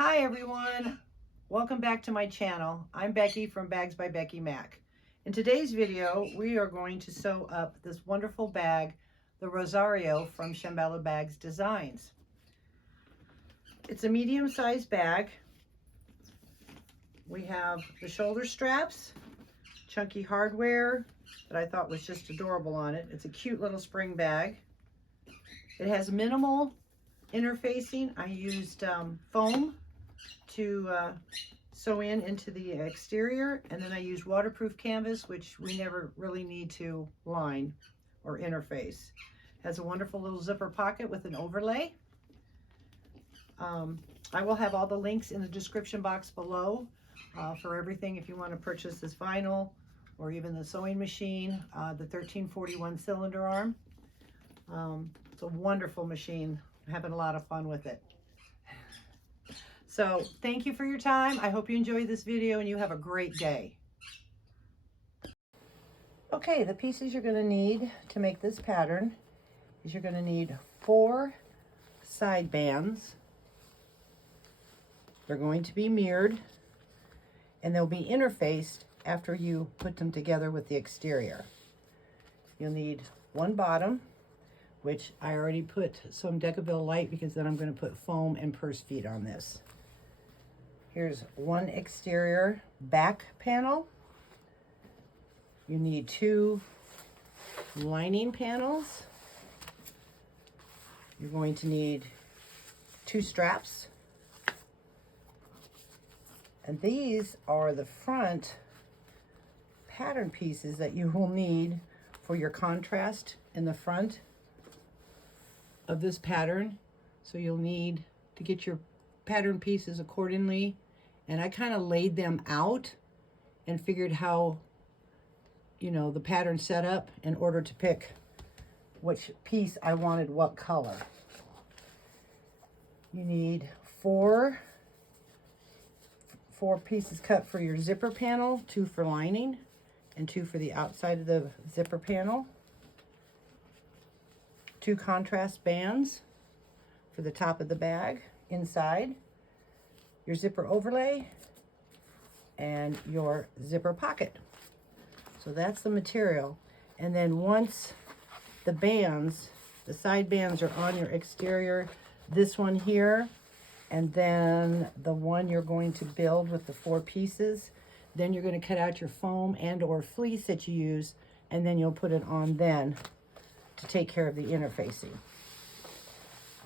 Hi everyone, welcome back to my channel. I'm Becky from Bags by Becky Mac. In today's video, we are going to sew up this wonderful bag, the Rosario from Shamballa Bags Designs. It's a medium-sized bag. We have the shoulder straps, chunky hardware that I thought was just adorable on it. It's a cute little spring bag. It has minimal interfacing. I used foam to sew into the exterior, and then I used waterproof canvas, which we never really need to line or interface. Has a wonderful little zipper pocket with an overlay. I will have all the links in the description box below for everything if you want to purchase this vinyl or even the sewing machine, the 1341 cylinder arm. It's a wonderful machine. I'm having a lot of fun with it. So thank you for your time. I hope you enjoyed this video and you have a great day. Okay, the pieces you're going to need to make this pattern is you're going to need 4 side bands. They're going to be mirrored and they'll be interfaced after you put them together with the exterior. You'll need 1 bottom, which I already put some Decaville light because then I'm going to put foam and purse feet on this. Here's 1 exterior back panel. You need 2 lining panels. You're going to need 2 straps. And these are the front pattern pieces that you will need for your contrast in the front of this pattern. So you'll need to get your pattern pieces accordingly. And I kind of laid them out and figured how, the pattern set up in order to pick which piece I wanted what color. You need 4 pieces cut for your zipper panel, 2 for lining, and 2 for the outside of the zipper panel. 2 contrast bands for the top of the bag inside, your zipper overlay, and your zipper pocket. So that's the material. And then once the bands, the side bands are on your exterior, this one here, and then the one you're going to build with the 4 pieces, then you're going to cut out your foam and or fleece that you use, and then you'll put it on then to take care of the interfacing.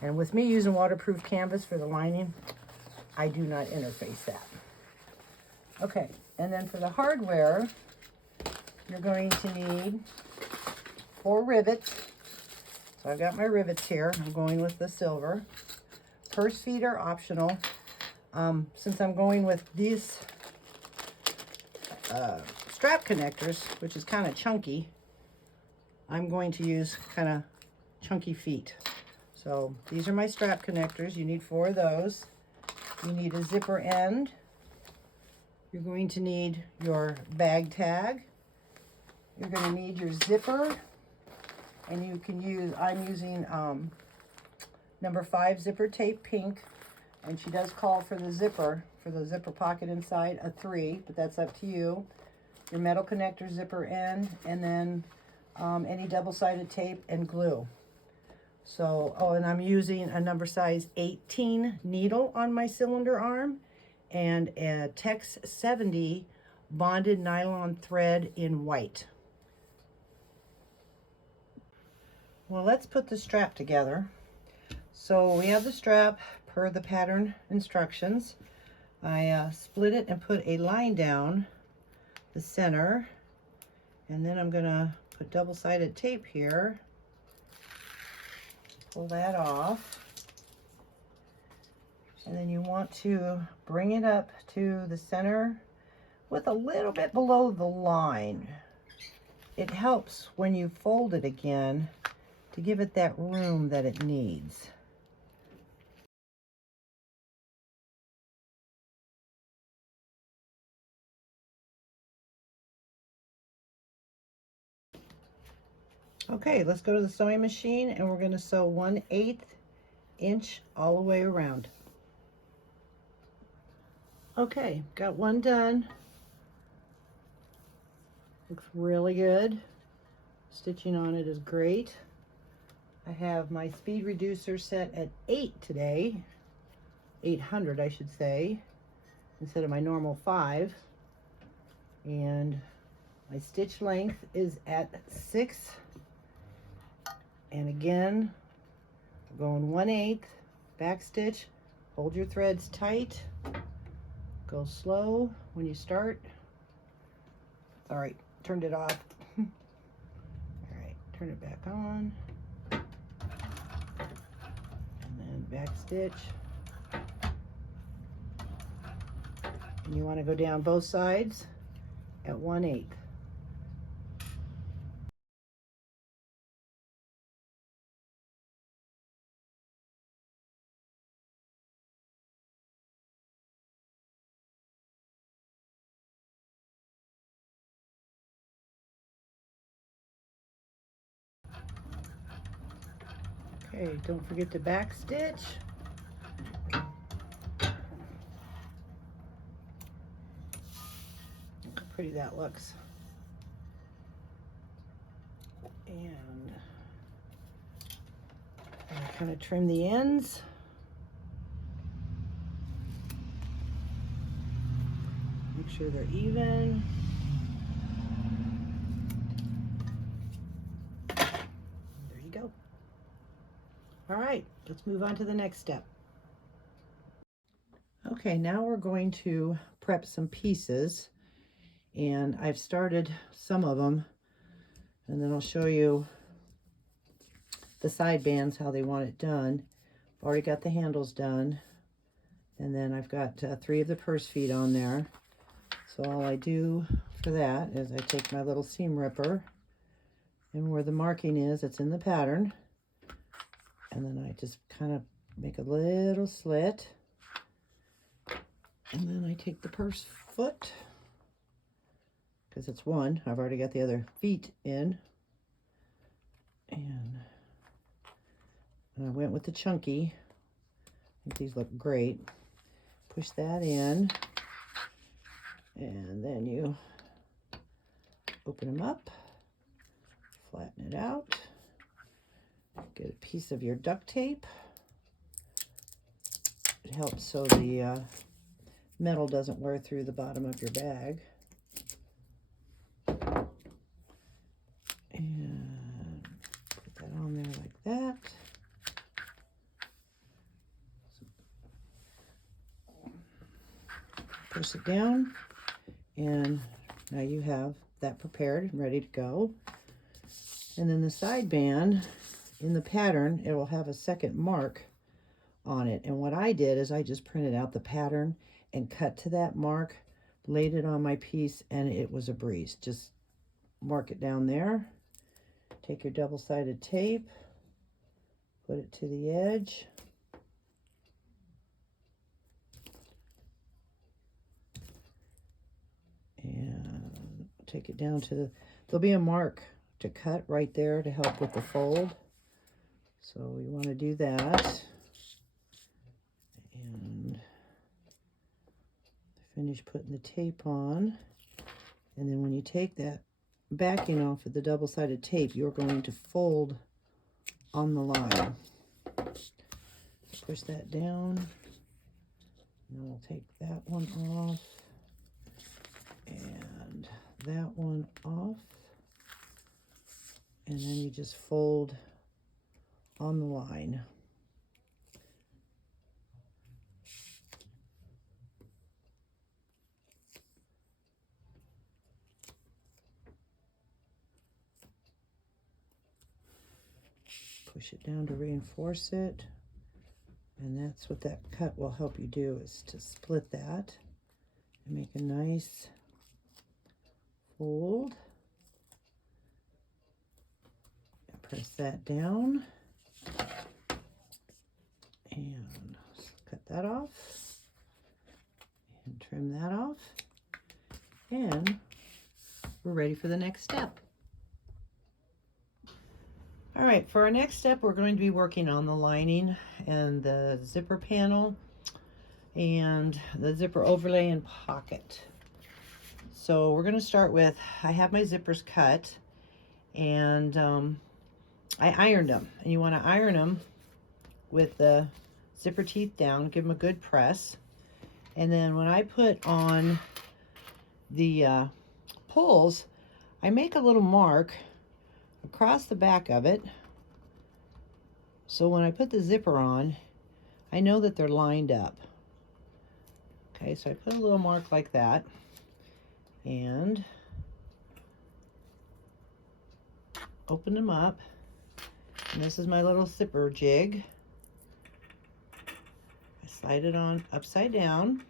And with me using waterproof canvas for the lining, I do not interface that. Okay, and then for the hardware, you're going to need 4 rivets. So I've got my rivets here. I'm going with the silver. Purse feet are optional. Since I'm going with these strap connectors, which is kind of chunky, I'm going to use kind of chunky feet. So these are my strap connectors. You need 4 of those. You need a zipper end. You're going to need your bag tag. You're going to need your zipper. And you can use, I'm using number 5 zipper tape pink. And she does call for the zipper pocket inside, a 3, but that's up to you. Your metal connector zipper end, and then any double-sided tape and glue. So, and I'm using a number size 18 needle on my cylinder arm and a Tex 70 bonded nylon thread in white. Well, let's put the strap together. So we have the strap per the pattern instructions. I split it and put a line down the center, and then I'm gonna put double-sided tape here. Pull that off. And then you want to bring it up to the center with a little bit below the line. It helps when you fold it again to give it that room that it needs. Okay, let's go to the sewing machine and we're going to sew 1/8 inch all the way around. Okay, got one done. Looks really good. Stitching on it is great. I have my speed reducer set at 8 today, 800 I should say, instead of my normal 5. And my stitch length is at 6. And again, we're going 1/8 back stitch. Hold your threads tight. Go slow when you start. All right, turned it off. All right, turn it back on. And then back stitch. And you want to go down both sides at 1/8. Okay, don't forget to back stitch. Look how pretty that looks. And I kind of trim the ends. Make sure they're even. There you go. All right, let's move on to the next step. Okay, now we're going to prep some pieces, and I've started some of them, and then I'll show you the side bands, how they want it done. I've already got the handles done, and then I've got 3 of the purse feet on there. So all I do for that is I take my little seam ripper, and where the marking is, it's in the pattern, and then I just kind of make a little slit, and then I take the purse foot, because it's one, I've already got the other feet in, and I went with the chunky. I think these look great. Push that in, and then you open them up, flatten it out, get a piece of your duct tape. It helps so the metal doesn't wear through the bottom of your bag. And put that on there like that. Push it down, and now you have that prepared and ready to go. And then the side band, in the pattern, it will have a second mark on it. And what I did is I just printed out the pattern and cut to that mark, laid it on my piece, and it was a breeze. Just mark it down there. Take your double-sided tape, put it to the edge. And take it down to there'll be a mark to cut right there to help with the fold. So we want to do that. And finish putting the tape on. And then when you take that backing off of the double-sided tape, you're going to fold on the line. So push that down. And we'll take that one off. And that one off. And then you just fold on the line. Push it down to reinforce it. And that's what that cut will help you do, is to split that and make a nice fold. And press that down. And cut that off. And trim that off. And we're ready for the next step. All right, for our next step, we're going to be working on the lining and the zipper panel. and the zipper overlay and pocket. So we're going to start with, I have my zippers cut, and I ironed them. And you want to iron them with the zipper teeth down, give them a good press. And then when I put on the pulls, I make a little mark across the back of it. So when I put the zipper on, I know that they're lined up. Okay, so I put a little mark like that. And open them up. And this is my little zipper jig. I slide it on upside down.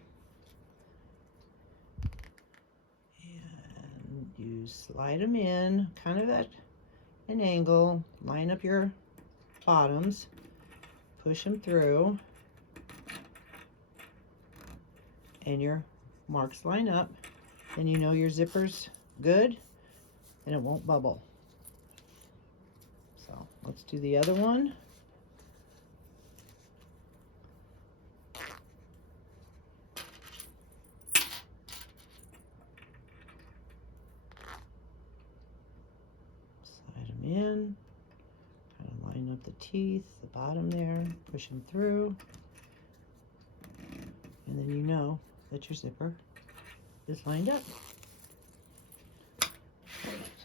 And you slide them in kind of at an angle. Line up your bottoms. Push them through. And your marks line up. Then you know your zipper's good and it won't bubble. So let's do the other one. Slide them in, kind of line up the teeth, the bottom there, push them through, and then you know that your zipper is lined up. So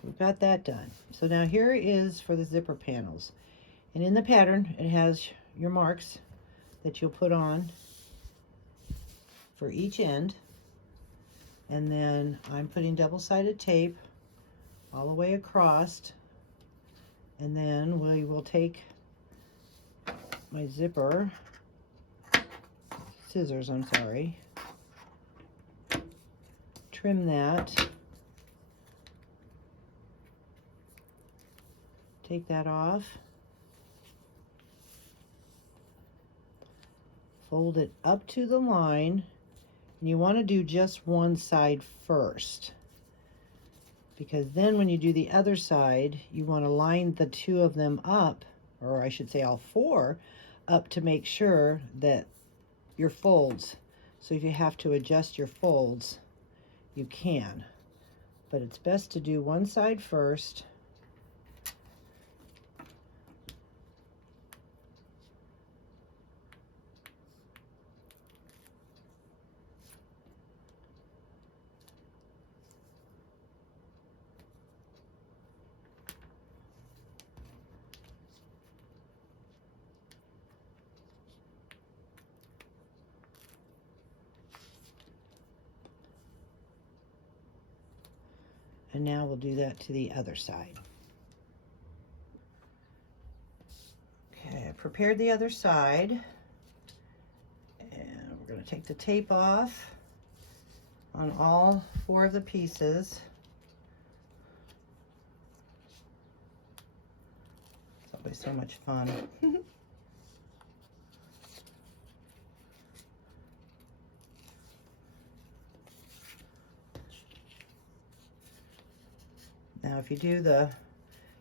we've got that done. So now here is for the zipper panels. And in the pattern, it has your marks that you'll put on for each end. And then I'm putting double-sided tape all the way across. And then we will take my zipper, scissors, I'm sorry, trim that, take that off, fold it up to the line, and you want to do just one side first, because then when you do the other side, you want to line the two of them up, or I should say all four, up to make sure that your folds, so if you have to adjust your folds, you can, but it's best to do one side first. And now we'll do that to the other side. Okay, I prepared the other side. And we're going to take the tape off on all four of the pieces. It's always so much fun. Now, if you do the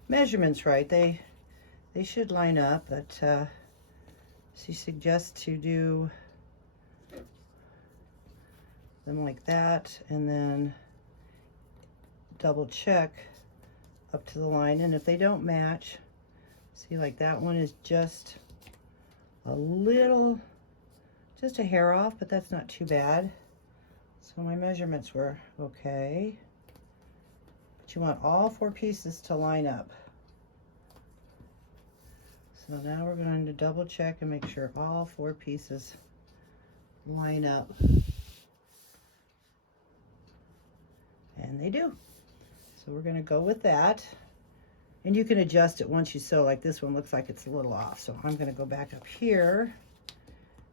measurements right, they should line up, but she suggests to do them like that, and then double check up to the line. And if they don't match, see, like that one is just a little, just a hair off, but that's not too bad. So my measurements were okay. But you want all four pieces to line up. So now we're going to double check and make sure all four pieces line up. And they do. So we're going to go with that. And you can adjust it once you sew. Like this one looks like it's a little off. So I'm going to go back up here.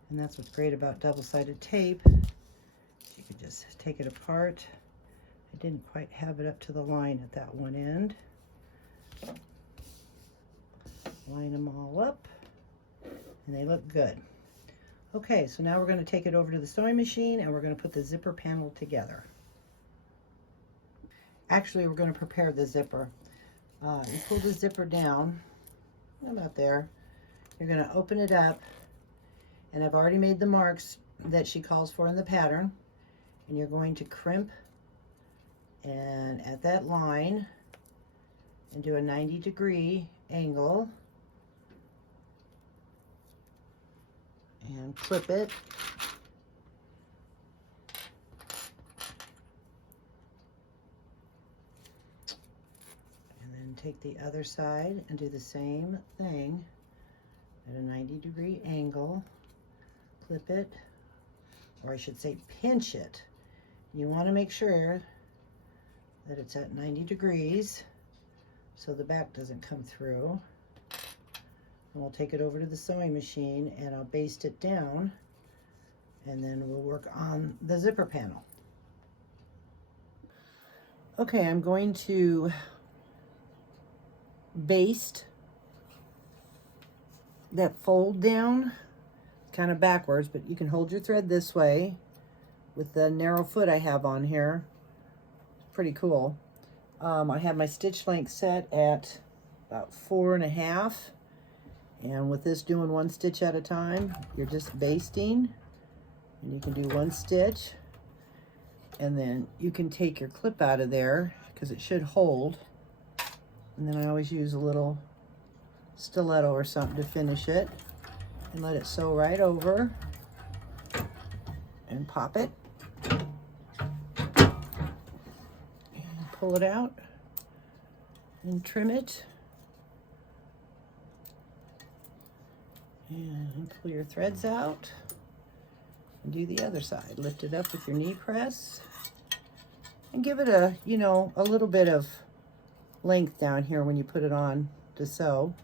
And that's what's great about double-sided tape. You can just take it apart. I didn't quite have it up to the line at that one end. Line them all up, and they look good. Okay, so now we're going to take it over to the sewing machine, and we're going to put the zipper panel together. Actually, we're going to prepare the zipper. You pull the zipper down, about there. You're going to open it up, and I've already made the marks that she calls for in the pattern, and you're going to crimp and at that line and do a 90-degree angle and clip it. And then take the other side and do the same thing at a 90-degree angle. Clip it, or I should say pinch it. You want to make sure that it's at 90 degrees so the back doesn't come through. And we'll take it over to the sewing machine and I'll baste it down, and then we'll work on the zipper panel. Okay, I'm going to baste that fold down kind of backwards, but you can hold your thread this way with the narrow foot I have on here. It's pretty cool. I have my stitch length set at about 4.5, and with this doing one stitch at a time, you're just basting, and you can do one stitch, and then you can take your clip out of there because it should hold, and then I always use a little stiletto or something to finish it, and let it sew right over and pop it and pull it out and trim it and pull your threads out and do the other side. Lift it up with your knee press and give it a, you know, a little bit of length down here when you put it on to sew.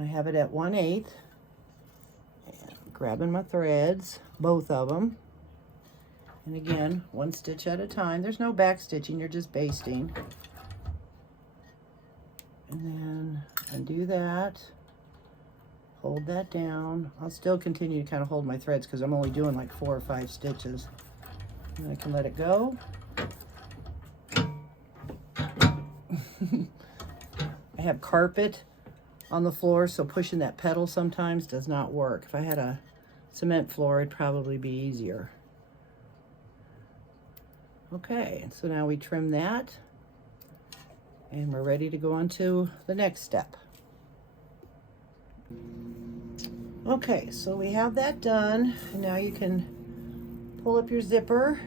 I have it at 1/8. Grabbing my threads, both of them, and again, one stitch at a time. There's no back stitching, you're just basting. And then undo that, hold that down. I'll still continue to kind of hold my threads because I'm only doing like 4 or 5 stitches. And I can let it go. I have carpet on the floor, so pushing that pedal sometimes does not work. If I had a cement floor, it'd probably be easier. Okay, so now we trim that, and we're ready to go on to the next step. Okay, so we have that done, and now you can pull up your zipper,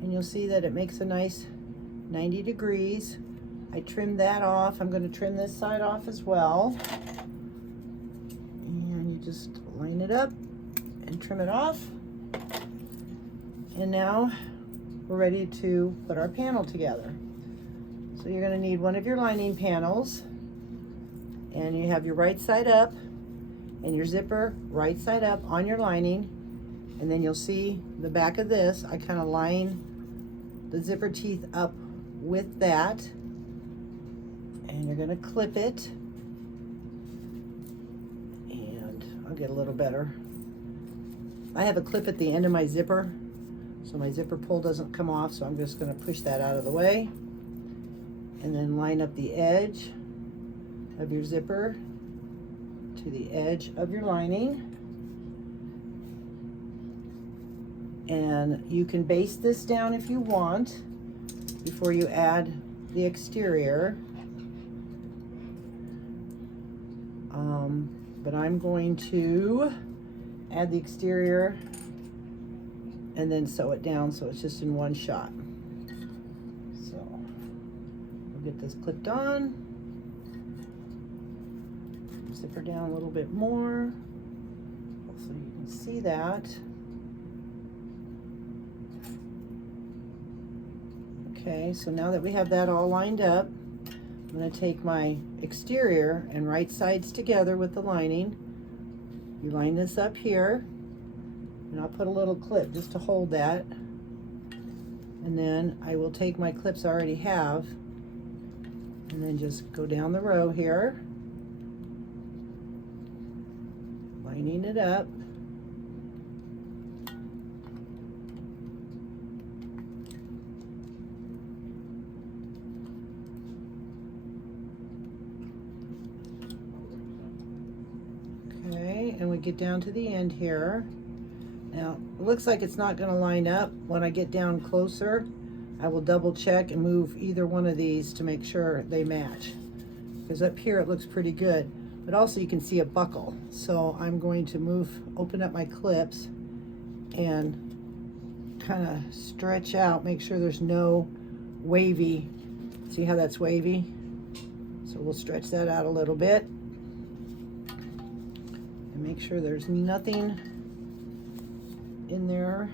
and you'll see that it makes a nice 90 degrees. I trimmed that off. I'm going to trim this side off as well. And you just line it up and trim it off. And now we're ready to put our panel together. So you're going to need one of your lining panels, and you have your right side up and your zipper right side up on your lining, and then you'll see the back of this. I kind of line the zipper teeth up with that, and you're going to clip it, and I'll get a little better. I have a clip at the end of my zipper, so my zipper pull doesn't come off, so I'm just going to push that out of the way, and then line up the edge of your zipper to the edge of your lining. And you can baste this down if you want before you add the exterior. But I'm going to add the exterior and then sew it down so it's just in one shot. So we'll get this clipped on, zip her down a little bit more so you can see that. Okay, so now that we have that all lined up, I'm going to take my exterior and right sides together with the lining. You line this up here, and I'll put a little clip just to hold that. And then I will take my clips I already have and then just go down the row here, lining it up. And we get down to the end here. Now, it looks like it's not going to line up. When I get down closer, I will double check and move either one of these to make sure they match. Because up here it looks pretty good, but also you can see a buckle. So I'm going to open up my clips and kind of stretch out, make sure there's no wavy. See how that's wavy? So we'll stretch that out a little bit and make sure there's nothing in there.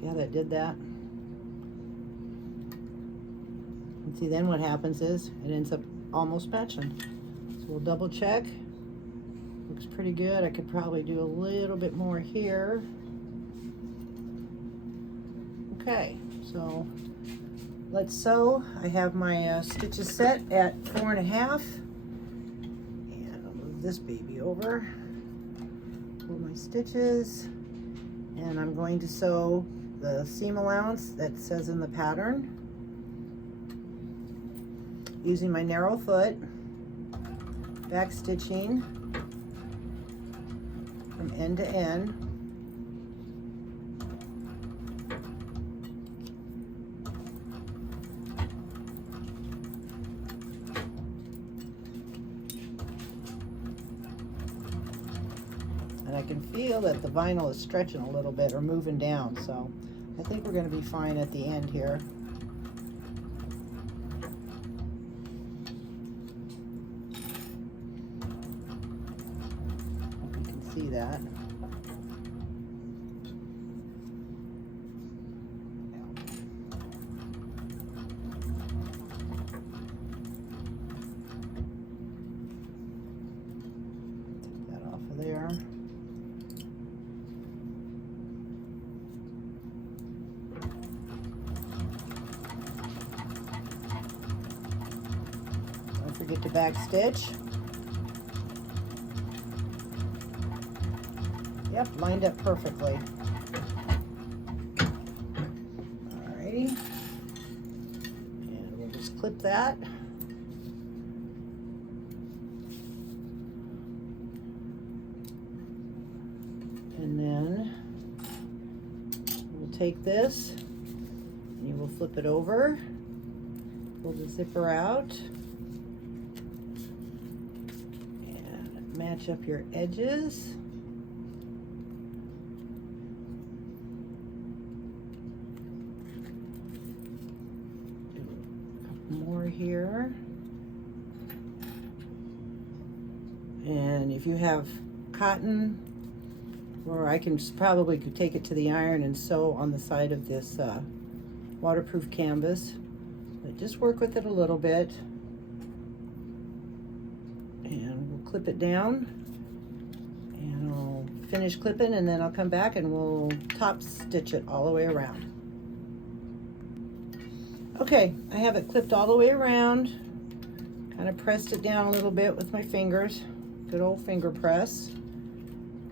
See how that did that? And see, then what happens is it ends up almost matching. So we'll double check. Looks pretty good. I could probably do a little bit more here. Okay, so let's sew. I have my stitches set at 4.5, and I'll move this baby over. Pull my stitches, and I'm going to sew the seam allowance that says in the pattern using my narrow foot, back stitching from end to end. And I can feel that the vinyl is stretching a little bit or moving down, so I think we're going to be fine at the end here. Hope you can see that. Take that off of there. Forget to back stitch. Yep, lined up perfectly. Alrighty. And we'll just clip that. And then we'll take this and you will flip it over. Pull the zipper out. Match up your edges. Do a couple more here. And if you have cotton, or I can probably could take it to the iron and sew on the side of this waterproof canvas. But just work with it a little bit. And we'll clip it down, and I'll finish clipping, and then I'll come back and we'll top stitch it all the way around. Okay, I have it clipped all the way around. Kind of pressed it down a little bit with my fingers, good old finger press.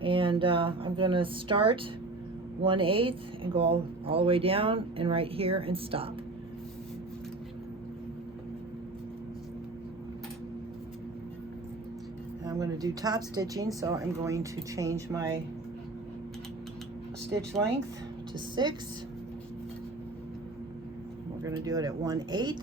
And I'm gonna start 1/8 and go all the way down and right here and stop. I'm going to do top stitching, so I'm going to change my stitch length to 6. We're going to do it at 1/8.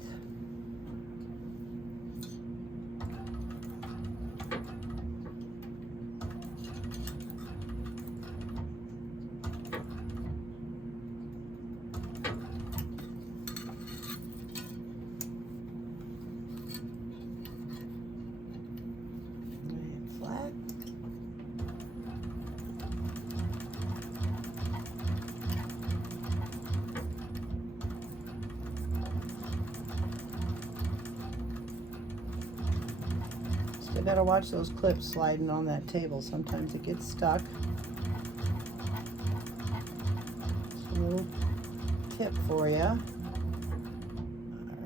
You better watch those clips sliding on that table. Sometimes it gets stuck. Just a little tip for you. All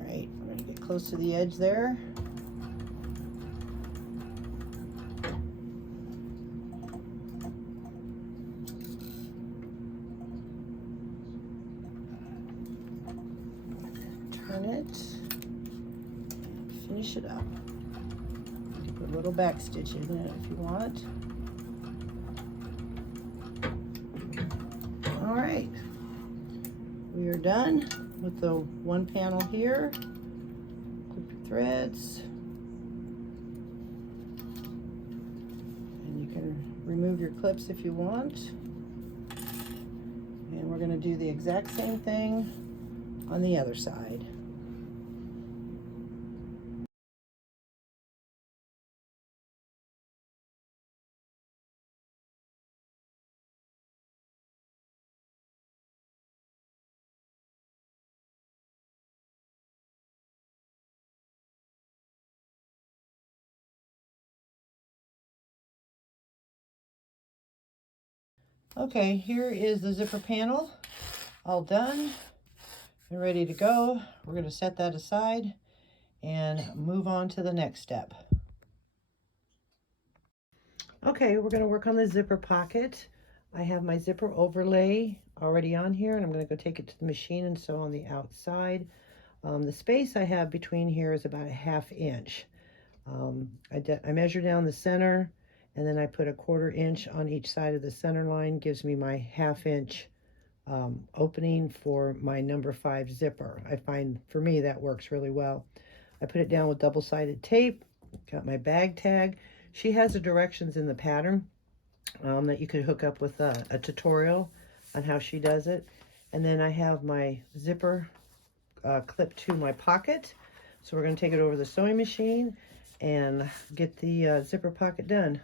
right, we're going to get close to the edge there. Turn it and finish it up. Put a little back stitch in it if you want. you're done with the one panel here, clip your threads, and you can remove your clips if you want. And we're going to do the exact same thing on the other side. Okay, here is the zipper panel, all done and ready to go. We're going to set that aside and move on to the next step. Okay, we're going to work on the zipper pocket. I have my zipper overlay already on here, and I'm going to go take it to the machine and sew on the outside. The space I have between here is about a 1/2 inch. I measure down the center, and then I put a 1/4 inch on each side of the center line. Gives me my 1/2 inch opening for my number 5 zipper. I find for me that works really well. I put it down with double-sided tape. Got my bag tag. She has the directions in the pattern that you could hook up with a tutorial on how she does it. And then I have my zipper clipped to my pocket. So we're going to take it over the sewing machine and get the zipper pocket done.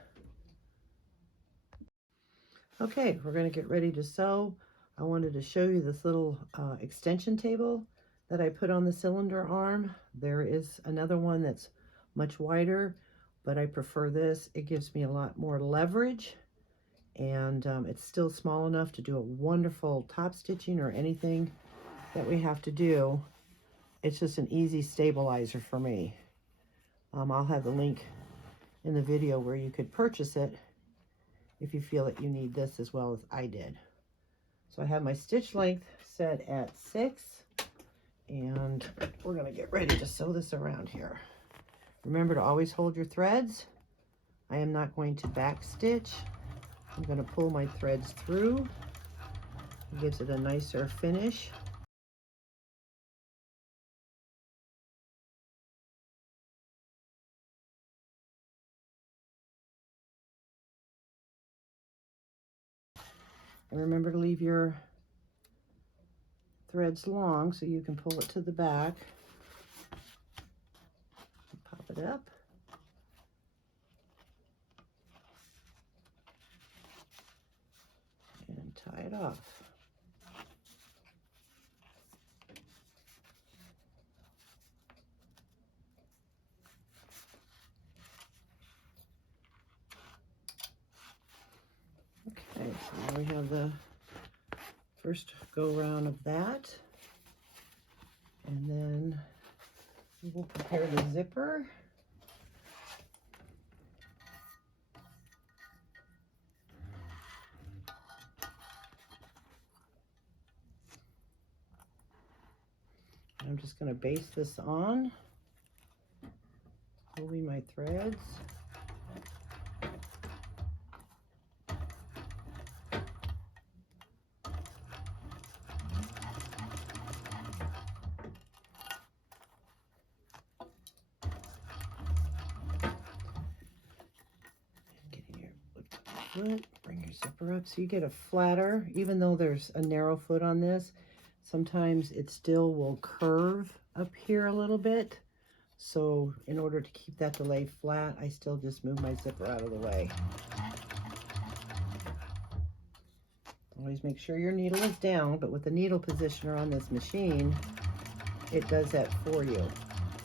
Okay, we're going to get ready to sew. I wanted to show you this little extension table that I put on the cylinder arm. There is another one that's much wider, but I prefer this. It gives me a lot more leverage, and it's still small enough to do a wonderful top stitching or anything that we have to do. It's just an easy stabilizer for me. I'll have the link in the video where you could purchase it if you feel that you need this as well as I did. So I have my stitch length set at 6, and we're going to get ready to sew this around here. Remember to always hold your threads. I am not going to back stitch. I'm going to pull my threads through. It gives it a nicer finish. And remember to leave your threads long so you can pull it to the back. Pop it up. And tie it off. Okay, so now we have the first go round of that, and then we'll prepare the zipper. I'm just going to baste this on, pulling my threads. Foot, bring your zipper up so you get a flatter. Even though there's a narrow foot on this, sometimes it still will curve up here a little bit. So in order to keep that to lay flat, I still just move my zipper out of the way. Always make sure your needle is down, but with the needle positioner on this machine, it does that for you.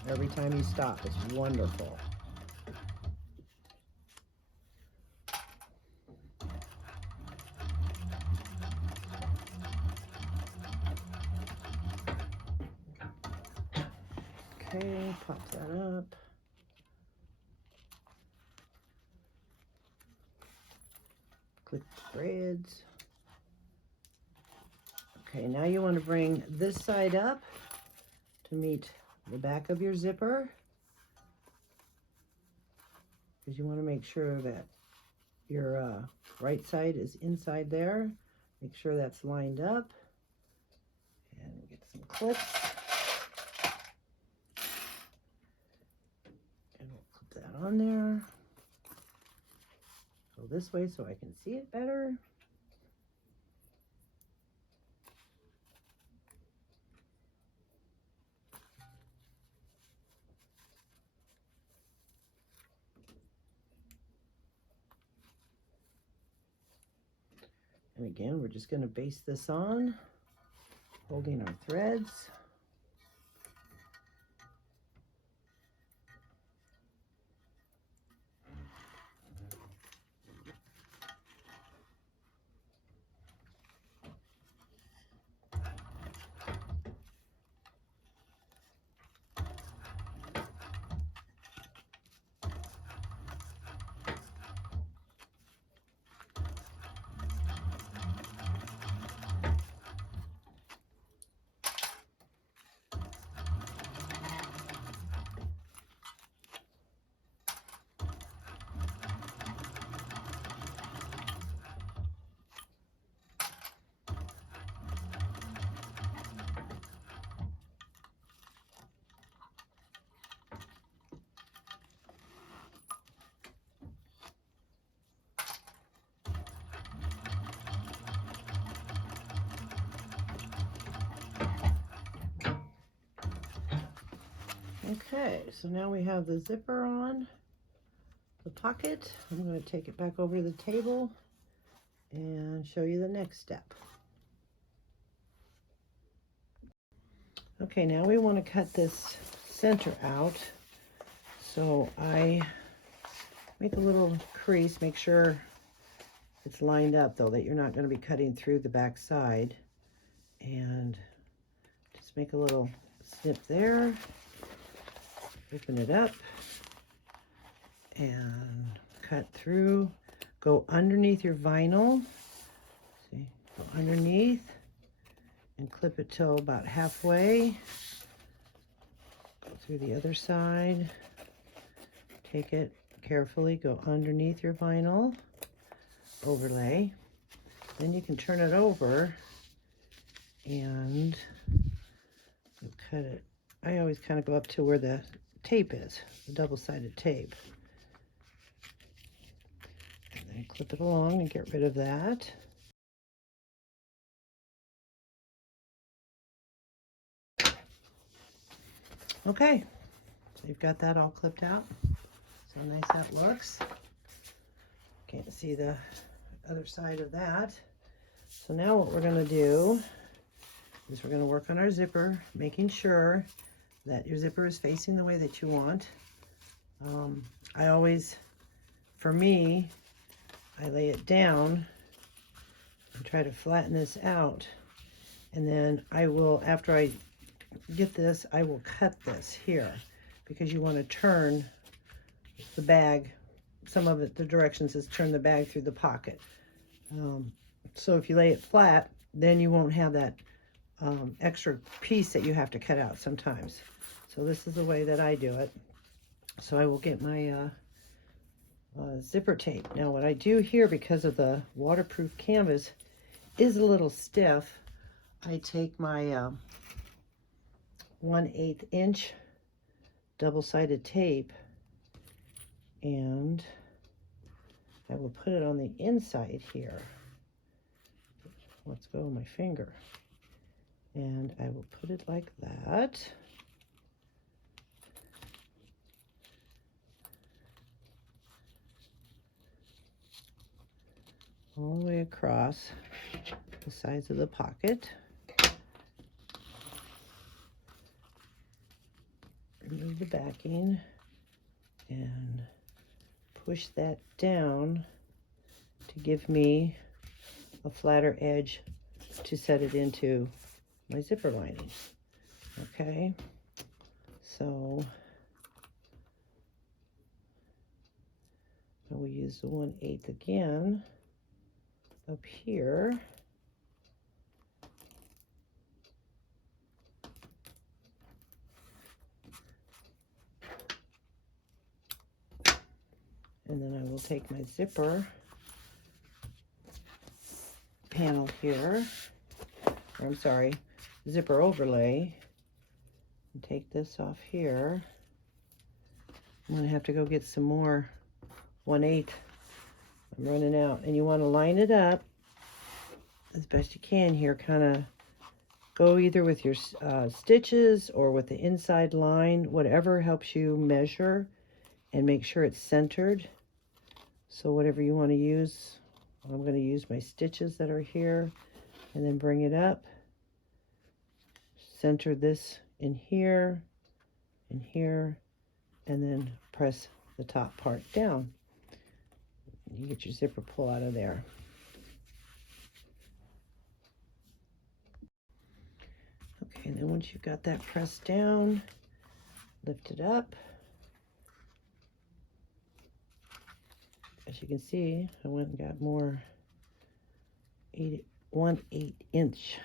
Every time you stop, it's wonderful. Okay, pop that up. Clip the threads. Okay, now you want to bring this side up to meet the back of your zipper, because you want to make sure that your right side is inside there. Make sure that's lined up, and some clips. And we'll put that on there. Go this way so I can see it better. And again, we're just going to baste this on, holding our threads. Okay, so now we have the zipper on the pocket. I'm going to take it back over to the table and show you the next step. Okay, now we want to cut this center out. So I make a little crease, make sure it's lined up though, that you're not going to be cutting through the back side. And just make a little snip there. Open it up and cut through. Go underneath your vinyl. See, go underneath and clip it till about halfway. Go through the other side. Take it carefully, go underneath your vinyl overlay. Then you can turn it over and you'll cut it. I always kind of go up to where the tape is, the double-sided tape. And then clip it along and get rid of that. Okay, so you've got that all clipped out. See how nice that looks. Can't see the other side of that. So now what we're going to do is we're going to work on our zipper, making sure that your zipper is facing the way that you want. I always, for me, I lay it down and try to flatten this out. And then I will, after I get this, I will cut this here because you want to turn the bag. Some of it, the directions is turn the bag through the pocket. So if you lay it flat, then you won't have that extra piece that you have to cut out sometimes. So this is the way that I do it. So I will get my zipper tape. Now what I do here, because of the waterproof canvas is a little stiff, I take my 1/8 inch double-sided tape and I will put it on the inside here. Let's go with my finger. And I will put it like that. All the way across the sides of the pocket. Remove the backing and push that down to give me a flatter edge to set it into my zipper lining. Okay, so I will use the 1/8 again up here. And then I will take my zipper panel here, or I'm sorry, zipper overlay and take this off here. I'm gonna have to go get some more 1/8. I'm running out. And you want to line it up as best you can here. Kind of go either with your stitches or with the inside line, whatever helps you measure and make sure it's centered. So whatever you want to use, I'm going to use my stitches that are here and then bring it up. Center this in here, and then press the top part down. You get your zipper pull out of there. Okay, and then once you've got that pressed down, lift it up. As you can see, I went and got more 1/8 inch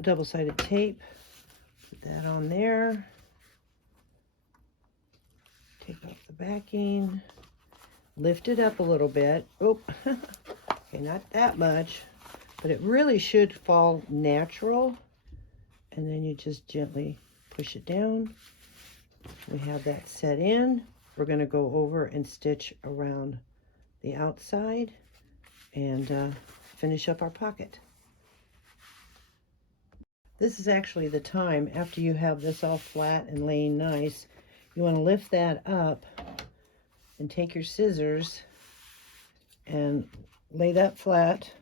double-sided tape. Put that on there. Take off the backing. Lift it up a little bit. Oh, okay, not that much, but it really should fall natural. And then you just gently push it down. We have that set in. We're going to go over and stitch around the outside and finish up our pocket. This is actually the time after you have this all flat and laying nice. You want to lift that up and take your scissors and lay that flat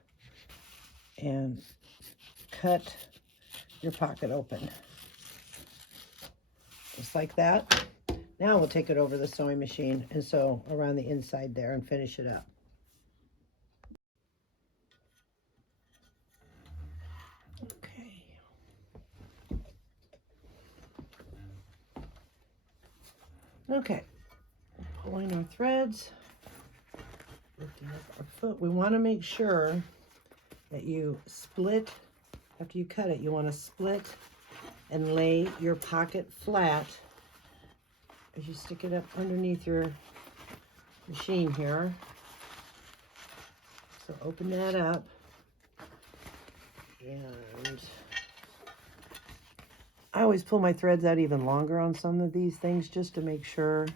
and cut your pocket open. Just like that. Now we'll take it over the sewing machine and sew around the inside there and finish it up. Okay. Okay. Pulling our threads, lifting up our foot. We want to make sure that you split, after you cut it, you want to split and lay your pocket flat as you stick it up underneath your machine here. So open that up, and I always pull my threads out even longer on some of these things just to make sure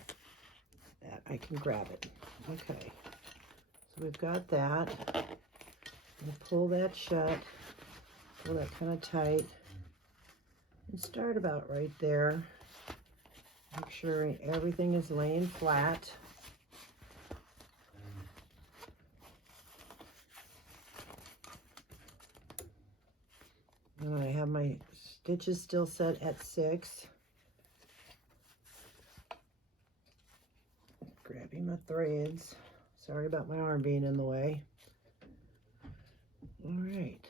that I can grab it. Okay, so we've got that. I'm gonna pull that shut, pull that kind of tight, and start about right there. Make sure everything is laying flat. And I have my stitches still set at 6. Grabbing my threads. Sorry about my arm being in the way. All right.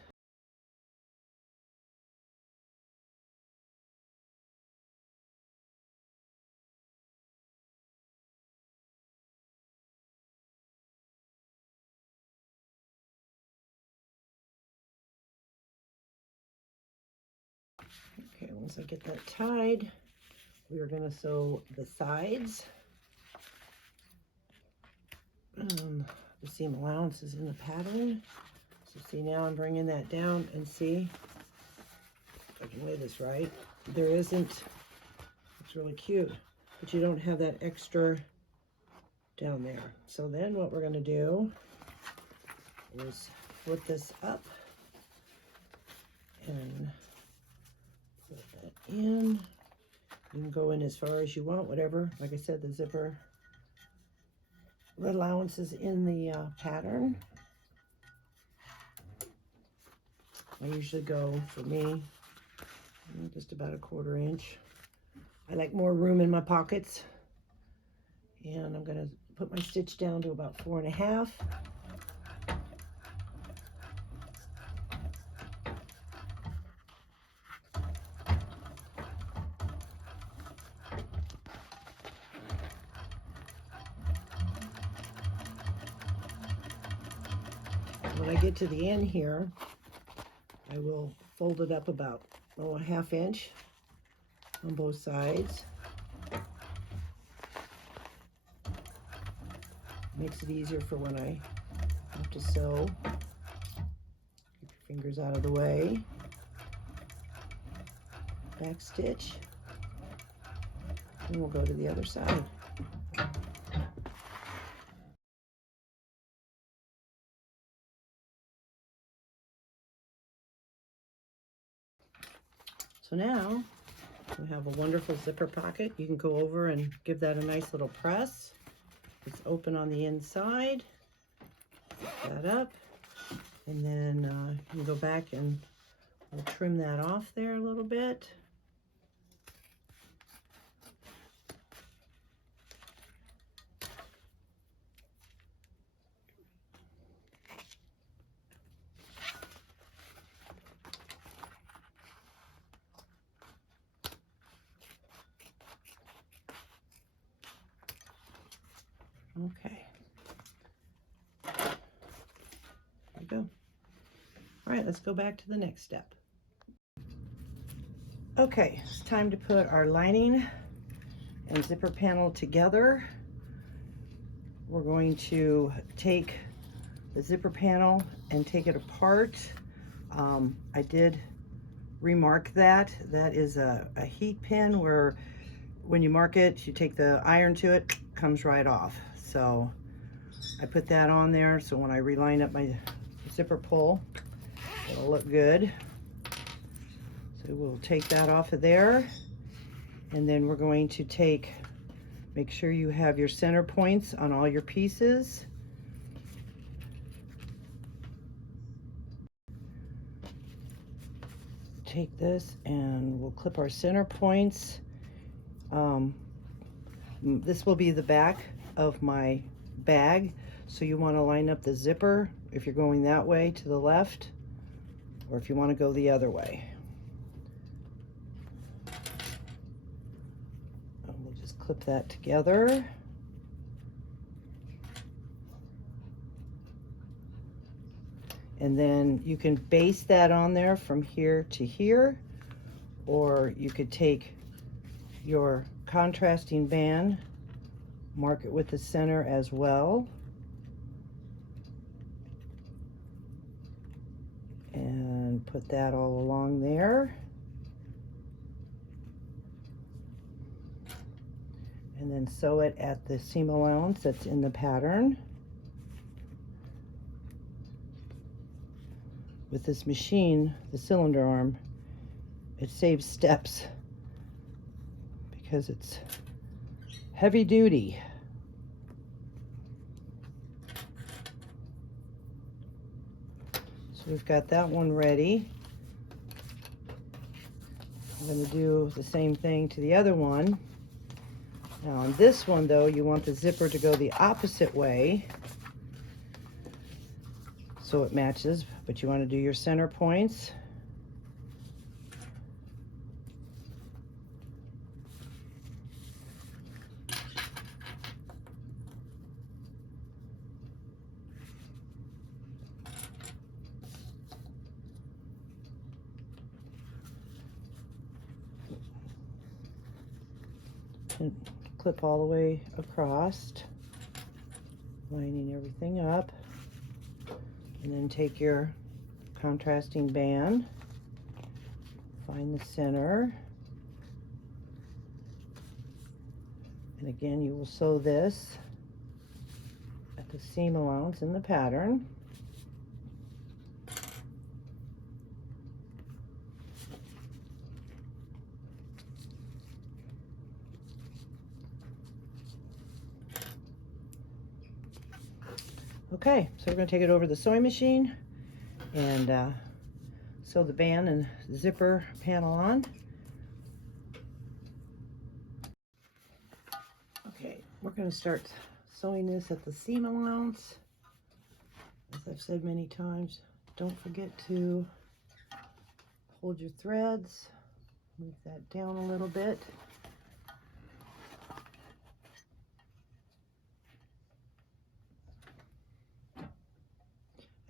Okay, once I get that tied, we are going to sew the sides. The seam allowance is in the pattern. So see, now I'm bringing that down, and see if I can lay this right. There isn't, it's really cute, but you don't have that extra down there. So then what we're going to do is flip this up and put that in. You can go in as far as you want, whatever. Like I said, the zipper, the allowance is in the pattern. I usually go, for me, just about a 1/4 inch. I like more room in my pockets. And I'm going to put my stitch down to about 4.5. When I get to the end here, I will fold it up about, a 1/2 inch on both sides. Makes it easier for when I have to sew. Keep your Fingers out of the way. Back stitch. And we'll go to the other side. So now we have a wonderful zipper pocket. You can go over and give that a nice little press. It's open on the inside. Zip that up. And then you can go back and we'll trim that off there a little bit. Okay. There we go. All right, let's go back to the next step. Okay, it's time to put our lining and zipper panel together. We're going to take the zipper panel and take it apart. I did remark that. That is a heat pin where when you mark it, you take the iron to it, comes right off. So I put that on there so when I reline up my zipper pull, it'll look good. So we'll take that off of there, and then we're going to make sure you have your center points on all your pieces. Take this and we'll clip our center points. This will be the back of my bag, so you want to line up the zipper if you're going that way to the left, or if you want to go the other way. And we'll just clip that together. And then you can base that on there from here to here, or you could take your contrasting band, mark it with the center as well, and put that all along there. And then sew it at the seam allowance that's in the pattern. With this machine, the cylinder arm, it saves steps because it's heavy duty. So we've got that one ready. I'm going to do the same thing to the other one. Now on this one though, you want the zipper to go the opposite way so it matches, but you want to do your center points. And clip all the way across, lining everything up. And then take your contrasting band, find the center, and again you will sew this at the seam allowance in the pattern. Okay, so we're going to take it over the sewing machine and sew the band and zipper panel on. Okay, we're going to start sewing this at the seam allowance. As I've said many times, don't forget to hold your threads, move that down a little bit.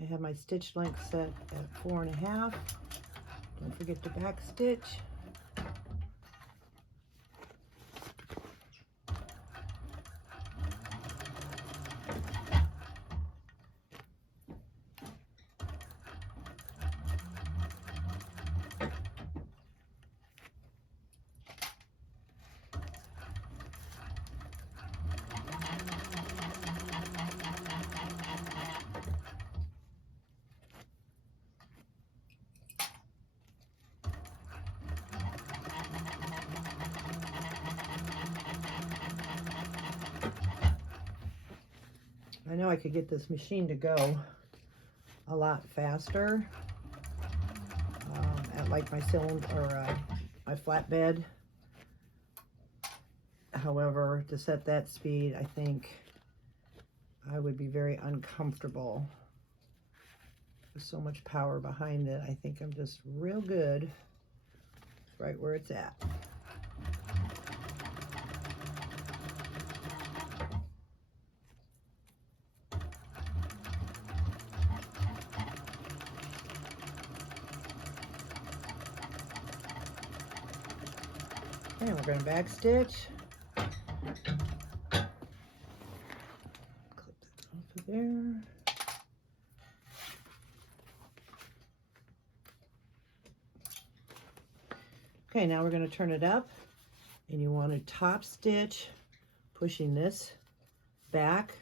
I have my stitch length set at 4.5. Don't forget to back stitch. I know I could get this machine to go a lot faster at like my cylinder or my flatbed. However, to set that speed, I think I would be very uncomfortable with so much power behind it. I think I'm just real good right where it's at. Okay, we're going to back stitch. Clip that off of there. Okay, now we're going to turn it up, and you want to top stitch, pushing this back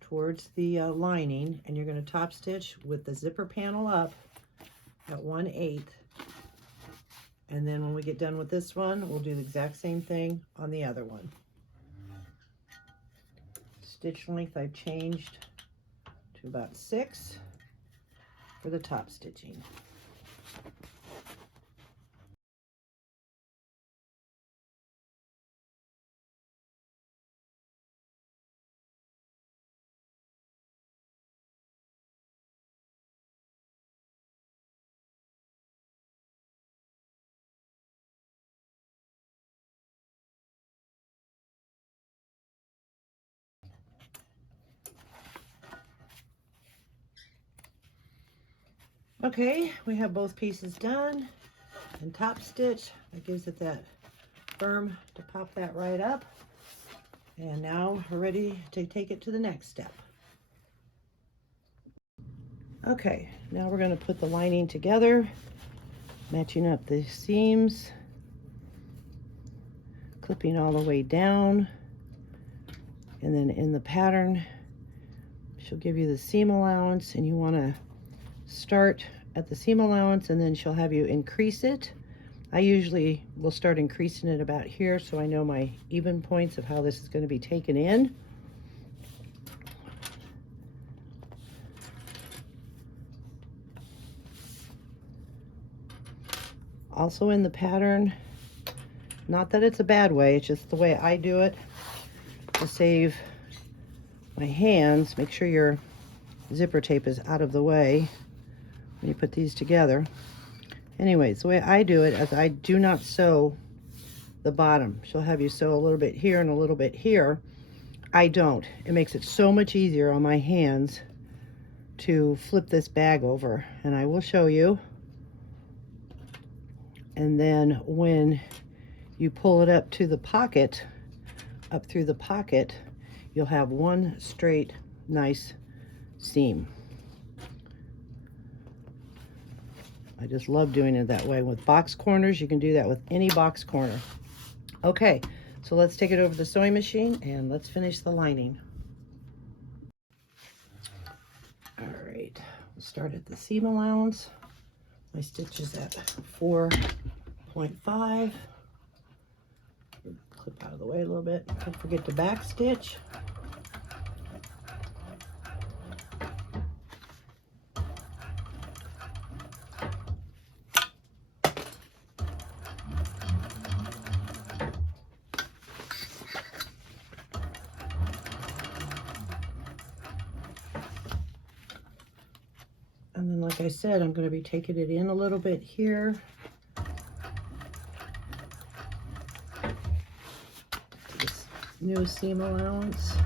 towards the lining, and you're going to top stitch with the zipper panel up at 1/8. And then when we get done with this one, we'll do the exact same thing on the other one. Stitch length I've changed to about 6 for the top stitching. Okay, we have both pieces done and top stitch. That gives it that firm to pop that right up. And now we're ready to take it to the next step. Okay, now we're going to put the lining together, matching up the seams, clipping all the way down, and then in the pattern she'll give you the seam allowance, and you want to start at the seam allowance, and then she'll have you increase it. I usually will start increasing it about here so I know my even points of how this is going to be taken in. Also in the pattern, not that it's a bad way, it's just the way I do it to save my hands. Make sure your zipper tape is out of the way when you put these together. Anyways, the way I do it is I do not sew the bottom. She'll have you sew a little bit here and a little bit here. I don't. It makes it so much easier on my hands to flip this bag over, and I will show you. And then when you pull it up to the pocket, up through the pocket, you'll have one straight, nice seam. I just love doing it that way. With box corners, you can do that with any box corner. Okay, so let's take it over the sewing machine and let's finish the lining. All right, we'll start at the seam allowance. My stitch is at 4.5. Clip out of the way a little bit. Don't forget to back stitch. And then, like I said, I'm going to be taking it in a little bit here. This new seam allowance.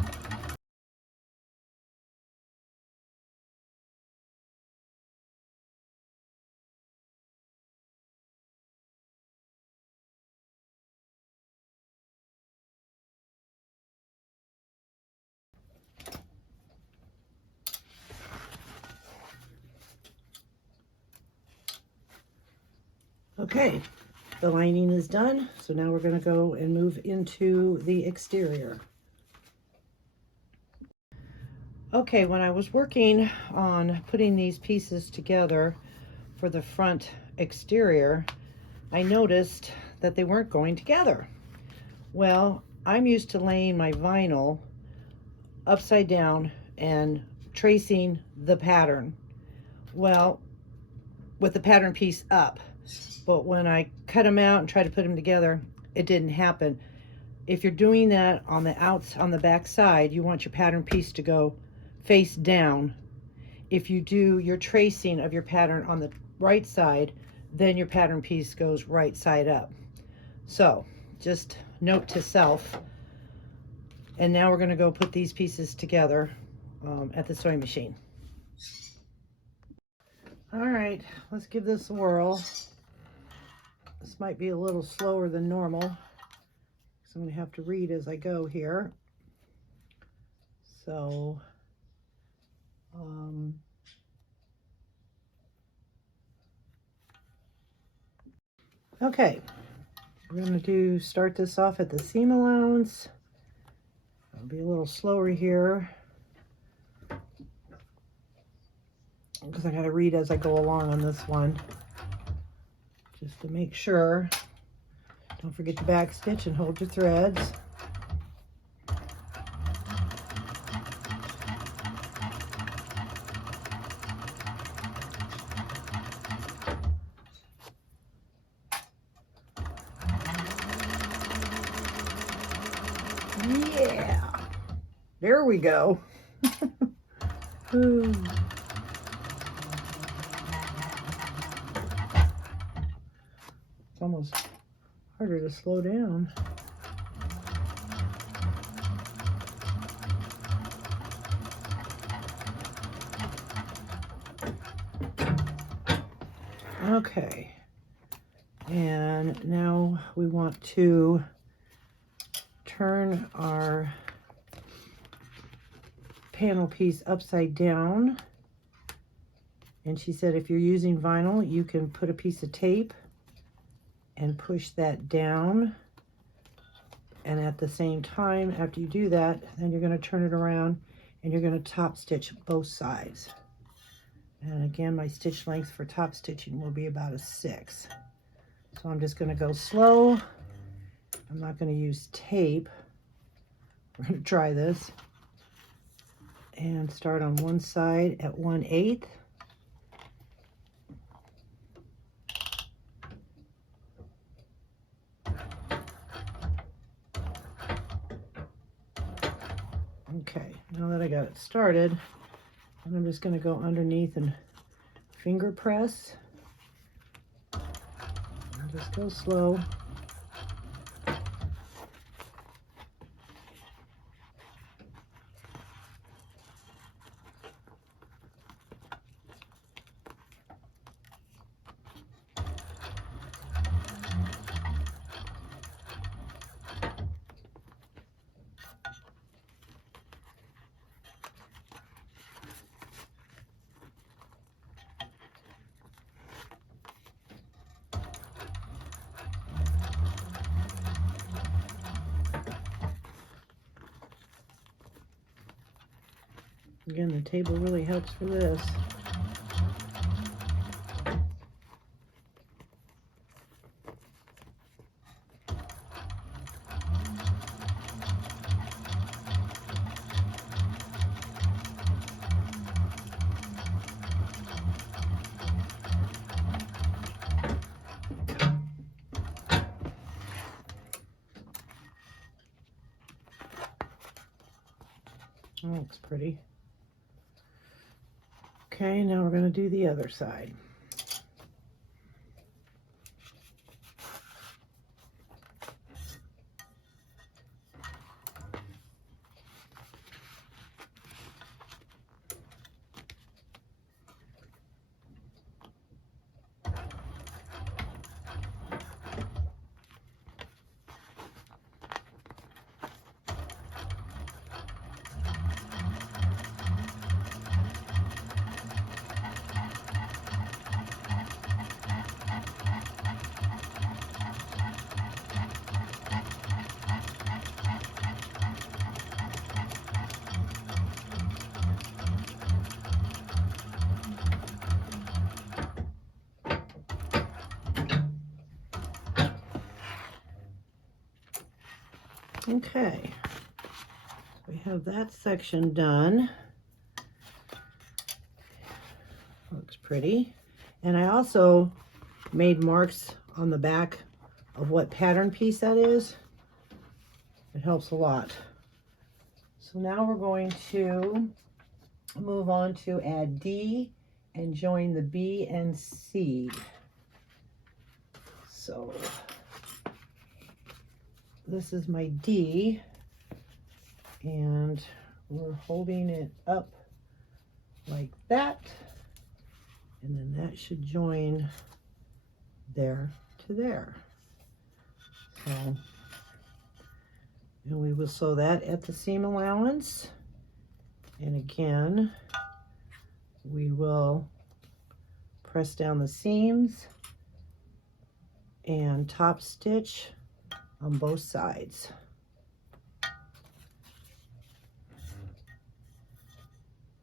Okay, the lining is done, so now we're going to go and move into the exterior. Okay, when I was working on putting these pieces together for the front exterior, I noticed that they weren't going together. Well, I'm used to laying my vinyl upside down and tracing the pattern. Well, with the pattern piece up, but when I cut them out and try to put them together, it didn't happen. If you're doing that on the back side, you want your pattern piece to go face down. If you do your tracing of your pattern on the right side, then your pattern piece goes right side up. So just note to self. And now we're going to go put these pieces together at the sewing machine. All right, let's give this a whirl. This might be a little slower than normal, so I'm going to have to read as I go here. So, okay, we're going to start this off at the seam allowance. I'll be a little slower here because I got to read as I go along on this one, just to make sure. Don't forget to back stitch and hold your threads. Yeah, there we go. Ooh. It's almost harder to slow down. Okay, and now we want to turn our panel piece upside down. And she said if you're using vinyl, you can put a piece of tape and push that down. And at the same time, after you do that, then you're going to turn it around and you're going to top stitch both sides. And again, my stitch length for top stitching will be about a 6. So I'm just going to go slow. I'm not going to use tape. We're going to try this. And start on one side at 1/8. Okay, now that I got it started, and I'm just going to go underneath and finger press. And just go slow. Again, the table really helps for this. That looks pretty. Okay, now we're going to do the other side. Okay, we have that section done. Looks pretty. And I also made marks on the back of what pattern piece that is. It helps a lot. So now we're going to move on to add D and join the B and C. So this is my D, and we're holding it up like that, and then that should join there to there. So, and we will sew that at the seam allowance, and again we will press down the seams and top stitch on both sides.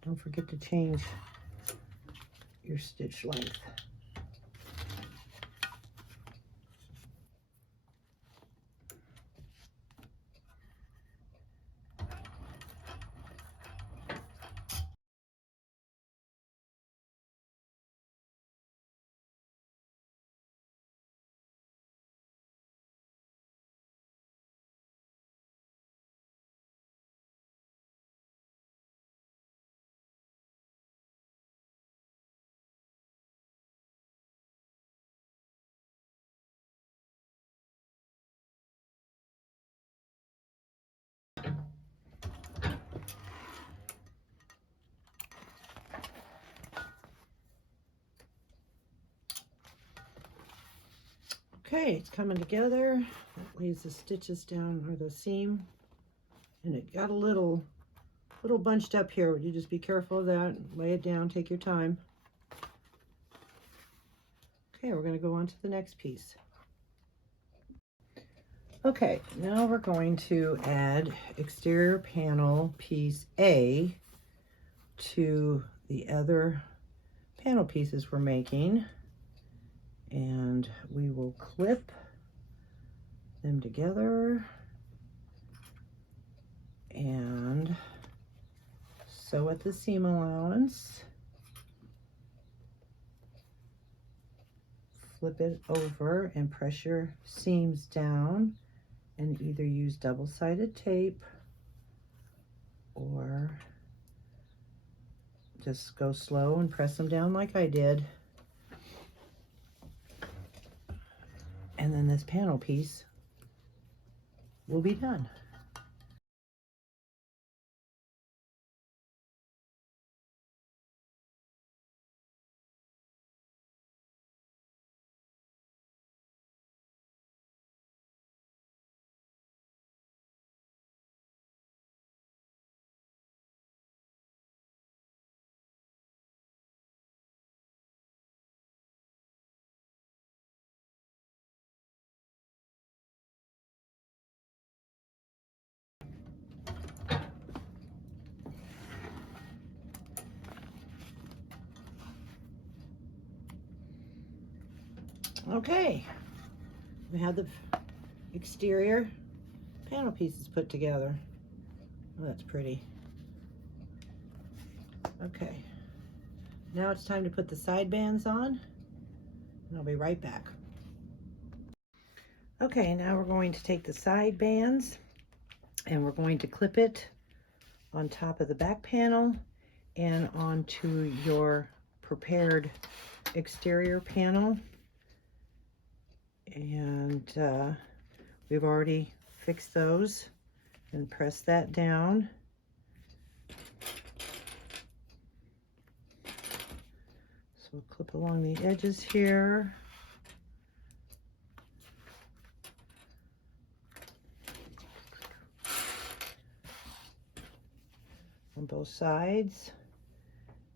Don't forget to change your stitch length. Okay, it's coming together. That lays the stitches down, or the seam, and it got a little bunched up here. You just be careful of that. Lay it down, take your time. Okay, we're going to go on to the next piece. Okay, now we're going to add exterior panel piece A to the other panel pieces we're making, and we will clip them together and sew at the seam allowance, flip it over and press your seams down, and either use double-sided tape or just go slow and press them down like I did. And then this panel piece will be done. Okay, we have the exterior panel pieces put together. Oh, that's pretty. Okay, now it's time to put the side bands on, and I'll be right back. Okay, now we're going to take the side bands and we're going to clip it on top of the back panel and onto your prepared exterior panel. And we've already fixed those and pressed that down. So we'll clip along the edges here. On both sides.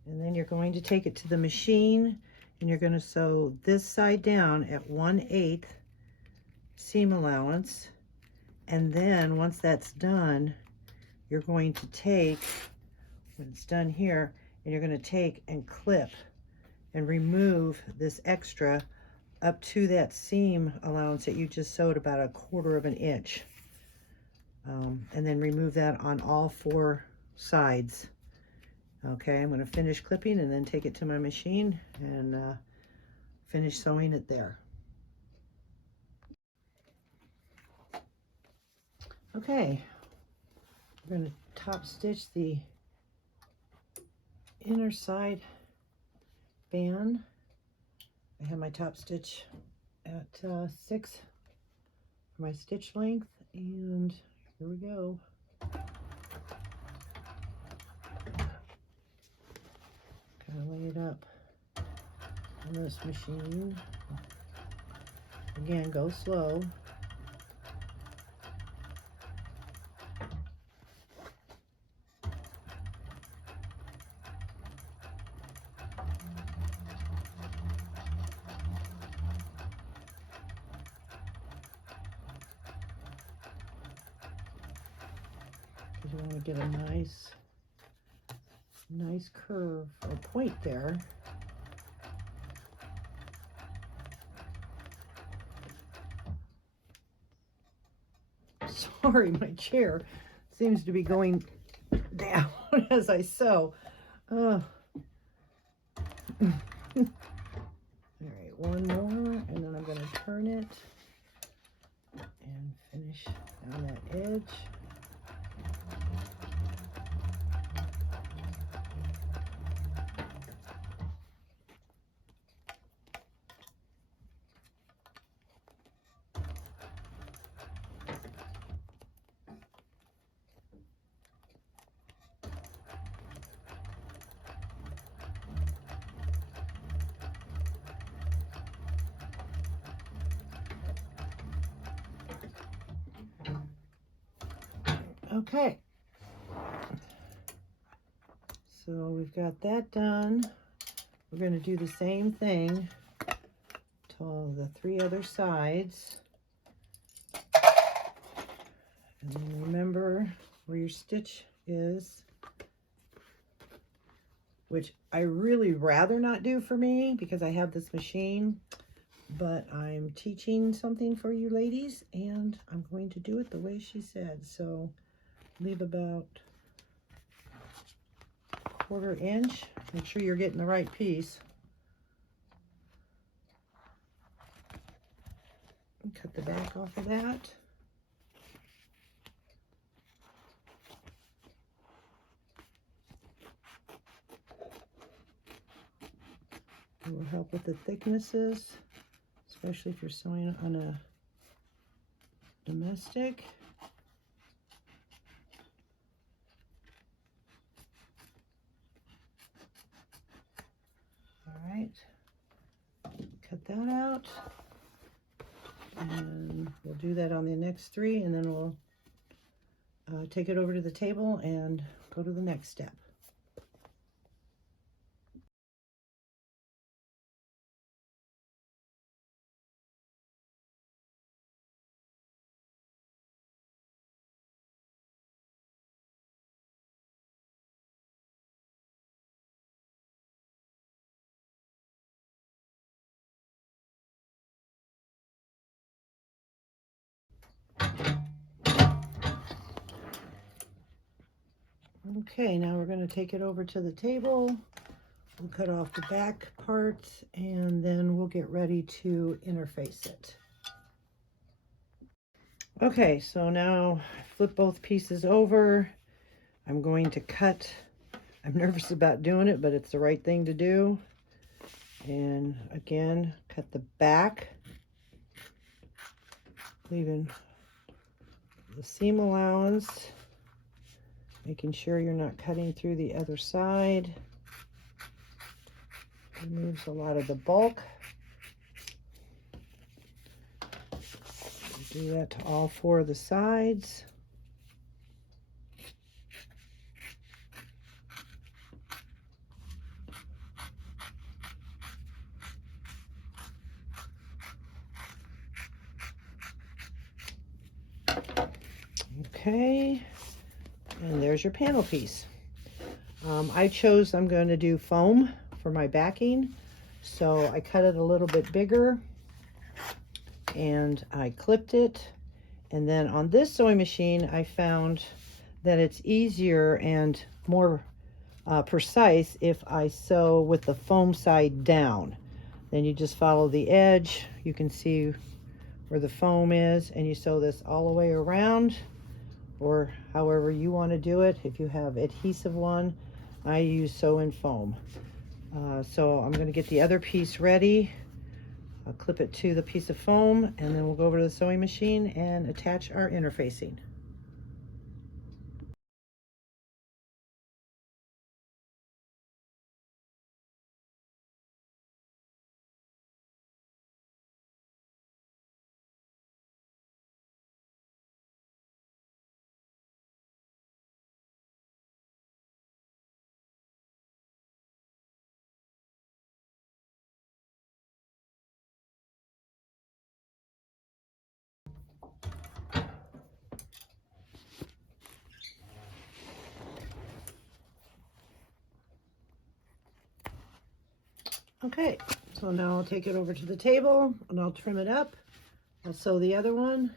And then you're going to take it to the machine and you're going to sew this side down at 1/8 seam allowance. And then once that's done, you're going to take, when it's done here, and you're going to take and clip and remove this extra up to that seam allowance that you just sewed about 1/4 inch. And then remove that on all 4 sides. Okay, I'm going to finish clipping and then take it to my machine and finish sewing it there. Okay, we're going to top stitch the inner side band. I have my top stitch at 6 for my stitch length, and here we go. Kind of lay it up on this machine. Again, go slow. You want to get a nice curve or point there. Sorry, my chair seems to be going down as I sew. All right, one more, and then I'm going to turn it and finish on that edge. Okay, so we've got that done. We're going to do the same thing to the 3 other sides. And then remember where your stitch is, which I really rather not do for me because I have this machine, but I'm teaching something for you ladies and I'm going to do it the way she said. So leave about 1/4 inch. Make sure you're getting the right piece. And cut the back off of that. It will help with the thicknesses, especially if you're sewing on a domestic. All right, cut that out, and we'll do that on the next 3, and then we'll take it over to the table and go to the next step. Okay, now we're going to take it over to the table. We'll cut off the back parts and then we'll get ready to interface it. Okay, so now flip both pieces over. I'm going to cut. I'm nervous about doing it, but it's the right thing to do. And again, cut the back, leaving the seam allowance, making sure you're not cutting through the other side. Removes a lot of the bulk. Do that to all 4 of the sides. Okay, and there's your panel piece. I'm going to do foam for my backing, so I cut it a little bit bigger and I clipped it. And then on this sewing machine, I found that it's easier and more precise if I sew with the foam side down. Then you just follow the edge. You can see where the foam is, and you sew this all the way around, or however you want to do it. If you have adhesive one, I use sew and foam. So I'm going to get the other piece ready. I'll clip it to the piece of foam, and then we'll go over to the sewing machine and attach our interfacing. Okay, so now I'll take it over to the table and I'll trim it up. I'll sew the other one,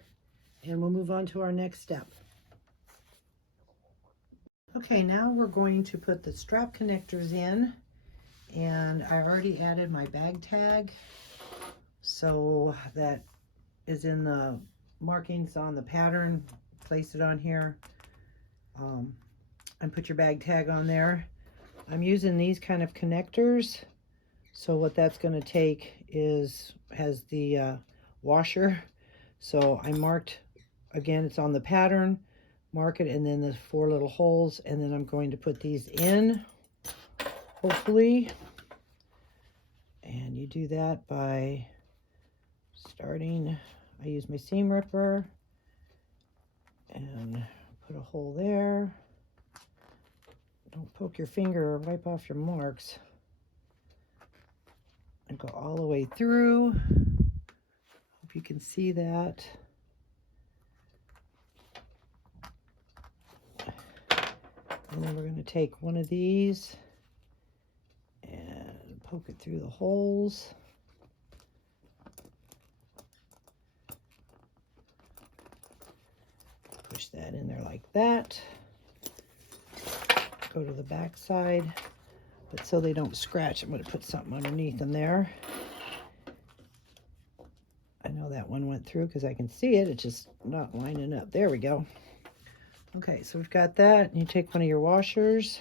and we'll move on to our next step. Okay, now we're going to put the strap connectors in, and I already added my bag tag, so that is in the markings on the pattern. Place it on here, and put your bag tag on there. I'm using these kind of connectors, so what that's going to take has the washer. So I marked, again, it's on the pattern, mark it, and then the 4 little holes, and then I'm going to put these in, hopefully. And you do that by starting, I use my seam ripper and put a hole there. Don't poke your finger or wipe off your marks. And go all the way through. Hope you can see that. And then we're going to take one of these and poke it through the holes. Push that in there like that. Go to the back side, but so they don't scratch, I'm going to put something underneath them there. I know that one went through because I can see it. It's just not lining up. There we go. Okay, so we've got that. And you take one of your washers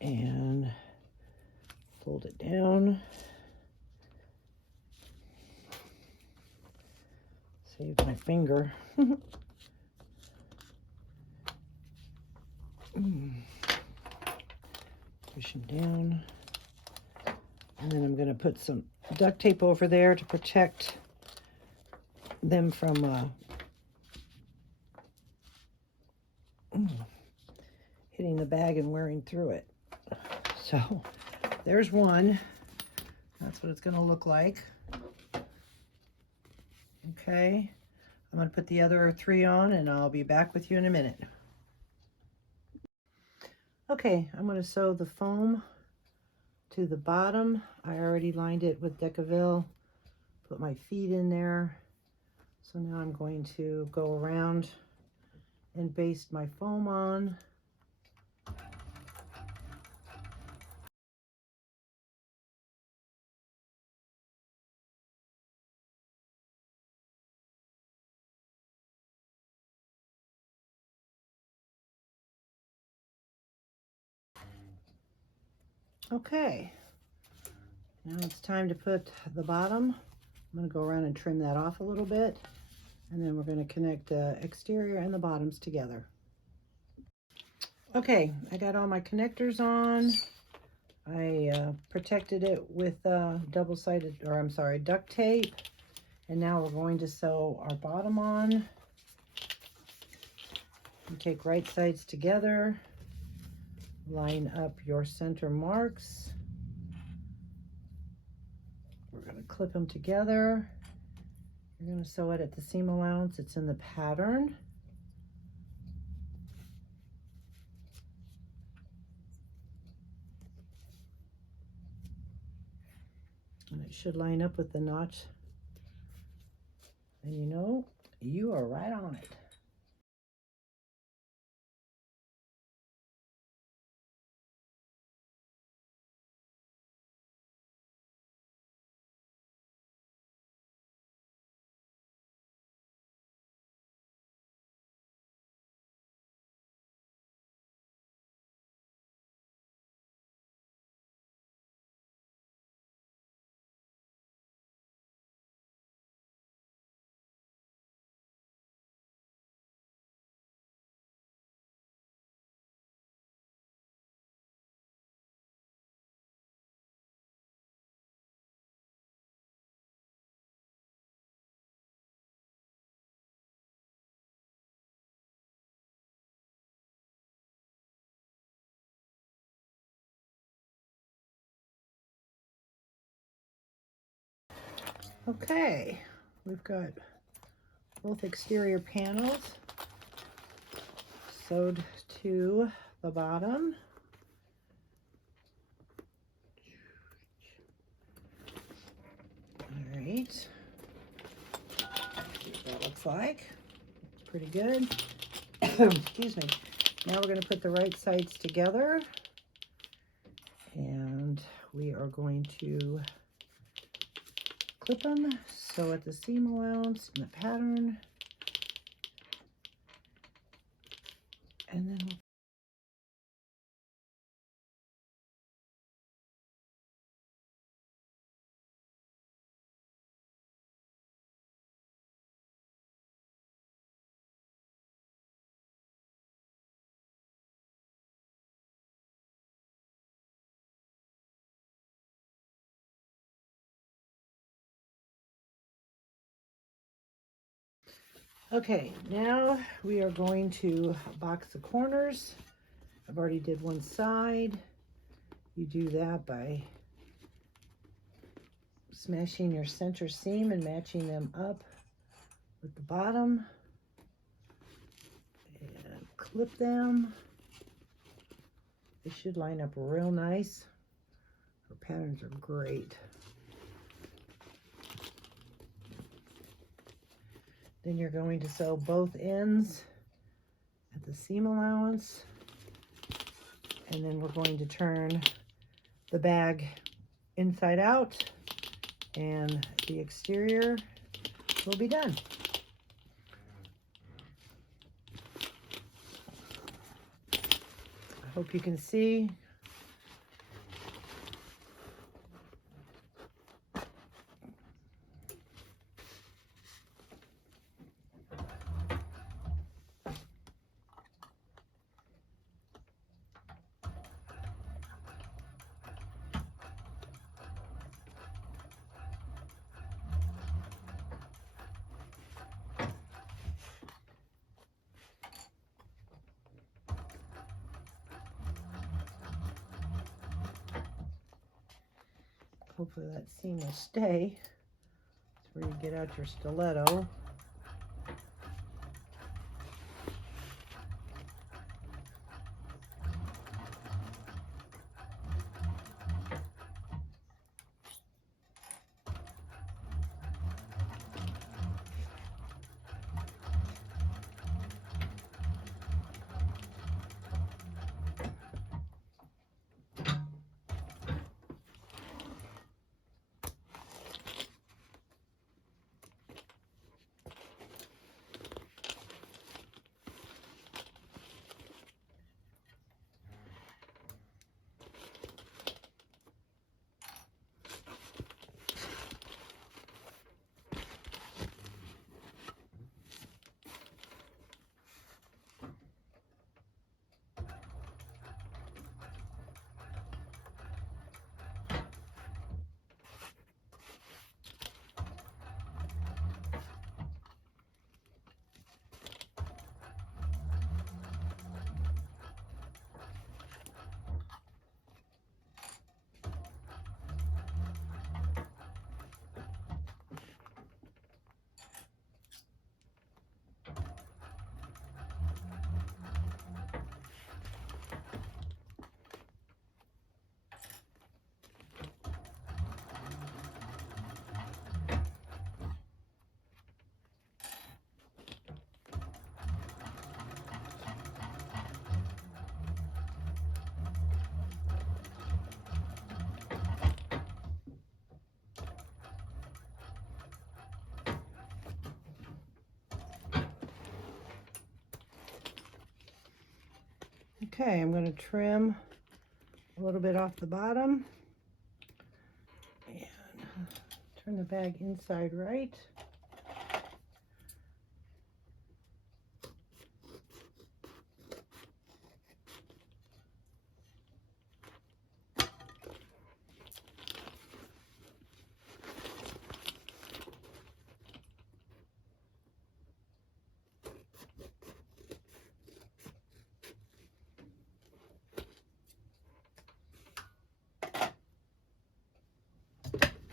and fold it down. Save my finger. Pushing down. And then I'm going to put some duct tape over there to protect them from hitting the bag and wearing through it. So there's one. That's what it's going to look like. Okay, I'm going to put the other 3 on, and I'll be back with you in a minute. Okay, I'm going to sew the foam to the bottom. I already lined it with Decaville, put my feet in there. So now I'm going to go around and baste my foam on. Okay, now it's time to put the bottom. I'm going to go around and trim that off a little bit, and then we're going to connect the exterior and the bottoms together. Okay, I got all my connectors on. I protected it with double-sided, or I'm sorry, duct tape. And now we're going to sew our bottom on. You take right sides together. Line up your center marks. We're going to clip them together. You're going to sew it at the seam allowance. It's in the pattern. And it should line up with the notch. And you know, you are right on it. Okay, we've got both exterior panels sewed to the bottom. All right, see what that looks like. Pretty good. Excuse me. Now we're going to put the right sides together, and we are going to clip them, sew at the seam allowance in the pattern, and then we'll okay, now we are going to box the corners. I've already did one side. You do that by smashing your center seam and matching them up with the bottom. And clip them. They should line up real nice. Our patterns are great. Then you're going to sew both ends at the seam allowance, and then we're going to turn the bag inside out, and the exterior will be done. I hope you can see. Hopefully that seam will stay. That's where you get out your stiletto. Okay, I'm going to trim a little bit off the bottom and turn the bag inside right.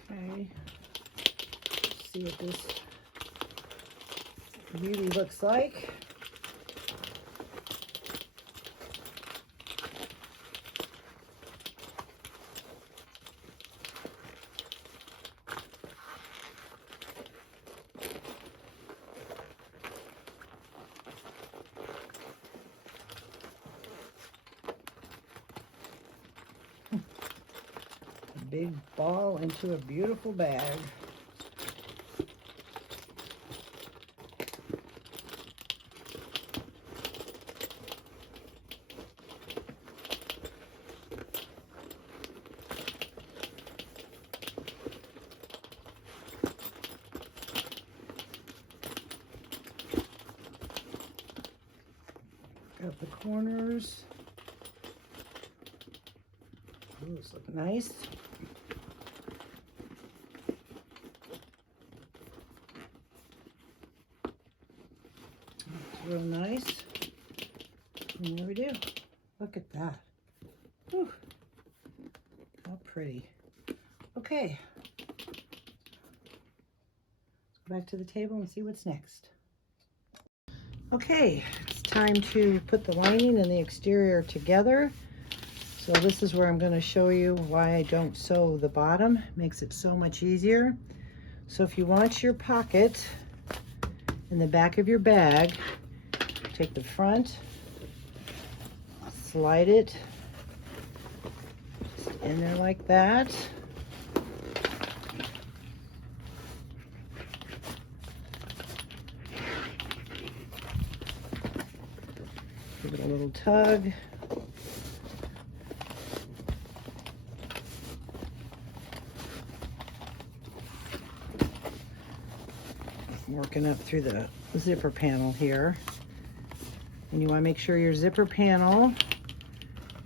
Okay. see what this really looks like. A big ball into a beautiful bag. Got the corners. Those look nice. That's real nice. And there we do. Look at that. Whew. How pretty. Okay. Let's go back to the table and see what's next. Okay, it's time to put the lining and the exterior together. So this is where I'm going to show you why I don't sew the bottom. It makes it so much easier. So if you want your pocket in the back of your bag, take the front, slide it just in there like that. Give it a little tug. I'm working up through the zipper panel here. And you want to make sure your zipper panel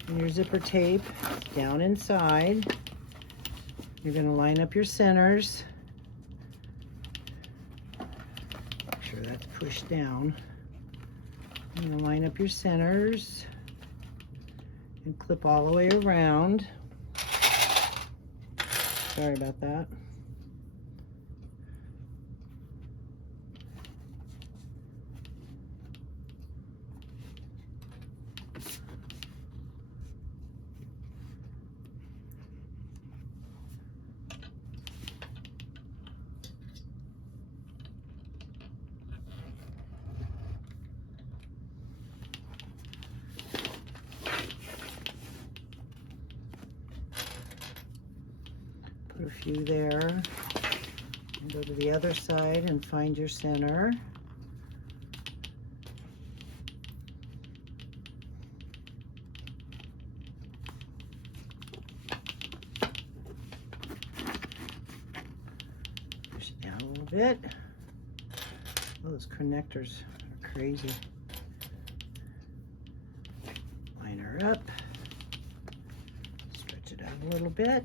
and your zipper tape is down inside. You're going to line up your centers. Make sure that's pushed down. You're going to line up your centers and clip all the way around. Sorry about that. Put a few there, and go to the other side and find your center. Push it down a little bit. Those connectors are crazy. Line her up. Stretch it out a little bit.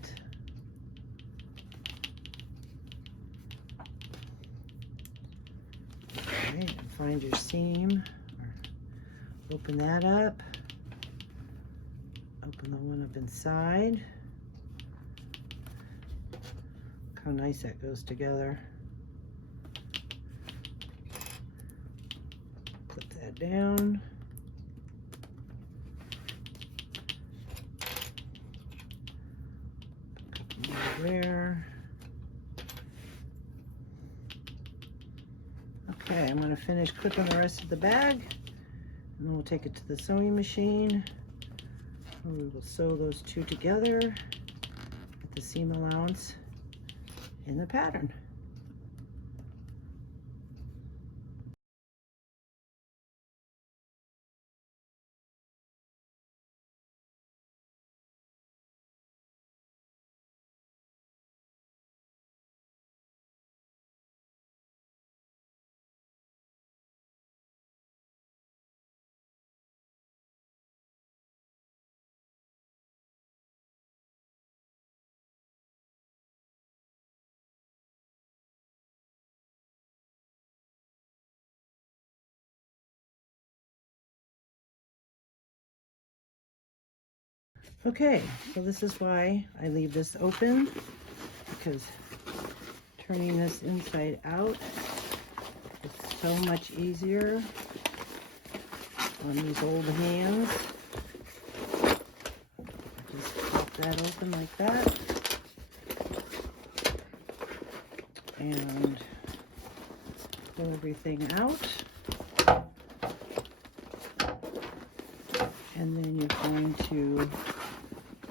And find your seam, or open that up, open the one up inside. Look how nice that goes together. Put that down. Put more there. Okay, I'm going to finish clipping the rest of the bag, and then we'll take it to the sewing machine. We will sew those two together at the seam allowance in the pattern. Okay, so this is why I leave this open, because turning this inside out. It's so much easier on these old hands. Just pop that open like that. And pull everything out. And then you're going to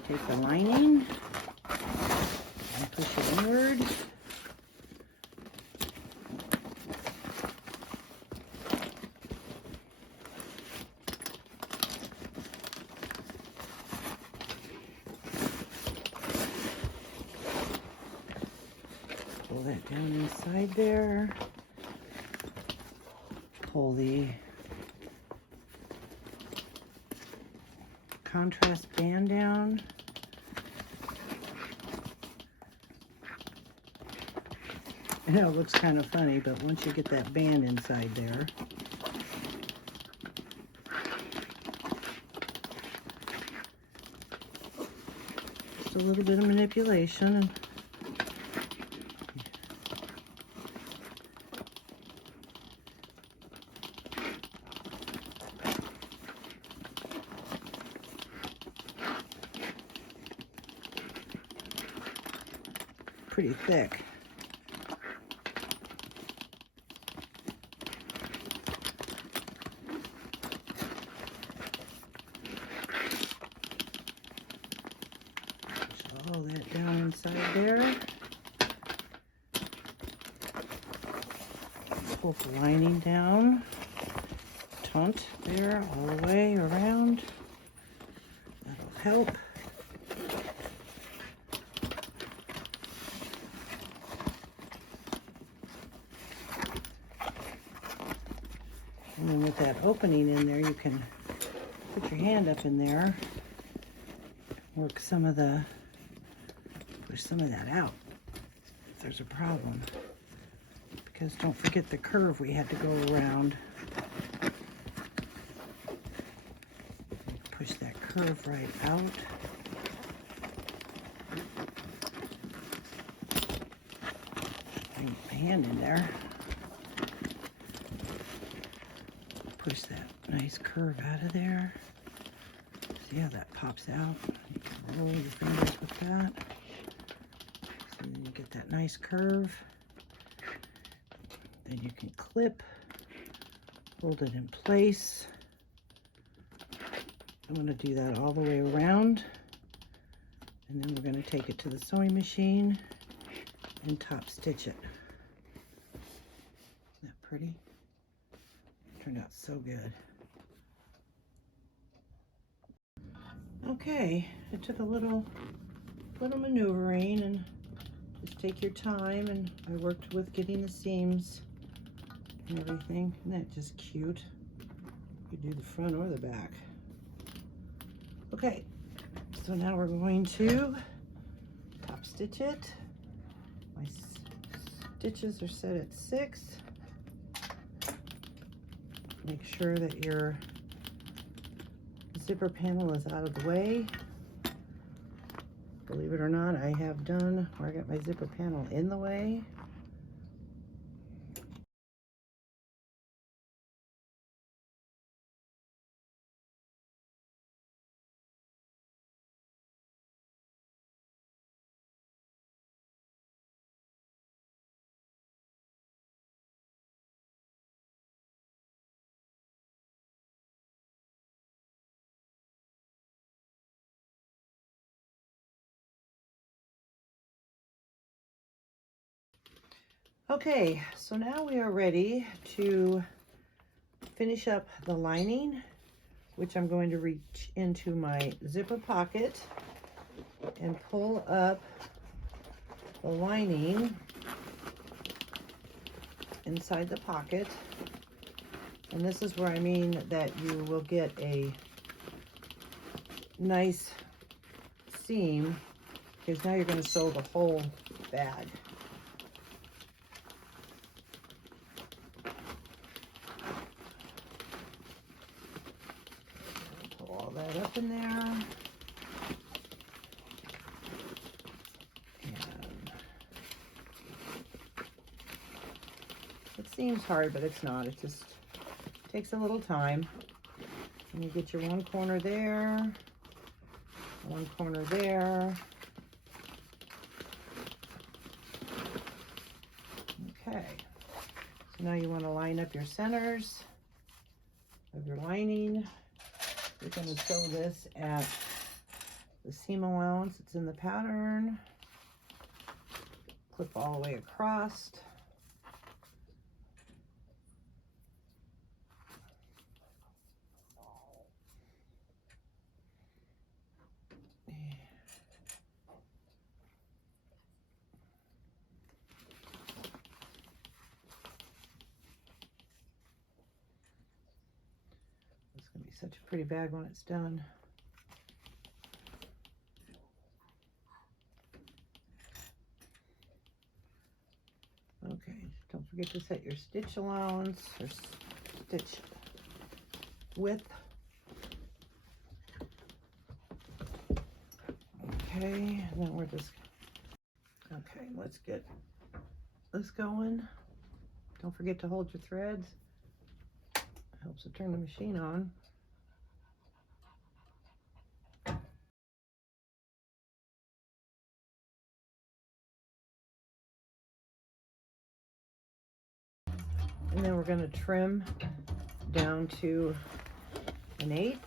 take the lining and push it inward. Pull that down inside there. Pull the contrast band down. I know it looks kind of funny, but once you get that band inside there, just a little bit of manipulation. Pretty thick. Push all that down inside there. Pull the lining down. Tunt there all the way around. That'll help. And then with that opening in there, you can put your hand up in there, work push some of that out if there's a problem. Because don't forget the curve we had to go around. Push that curve right out. Bring my hand in there. Push that nice curve out of there. See how that pops out? You can roll your fingers with that. So then you get that nice curve. Then you can clip, hold it in place. I'm going to do that all the way around. And then we're going to take it to the sewing machine and top stitch it. Isn't that pretty? Turned out so good. Okay, it took a little maneuvering, and just take your time, and I worked with getting the seams and everything. Isn't that just cute? You could do the front or the back. Okay, so now we're going to top stitch it. My stitches are set at 6. Make sure that your zipper panel is out of the way. Believe it or not, I have done where I got my zipper panel in the way. Okay, so now we are ready to finish up the lining, which I'm going to reach into my zipper pocket and pull up the lining inside the pocket. And this is where I mean that you will get a nice seam, because now you're going to sew the whole bag. Pull all that up in there. And seems hard, but it's not. It just takes a little time. And you get your one corner there, one corner there. Okay, so now you want to line up your centers of your lining. You're going to sew this at the seam allowance. It's in the pattern. Clip all the way across. It's going to be such a pretty bag when it's done. Okay, don't forget to set your stitch allowance or stitch width. Okay, and then we're just, okay, let's get this going. Don't forget to hold your threads. Helps to turn the machine on. And then we're going to trim down to 1/8.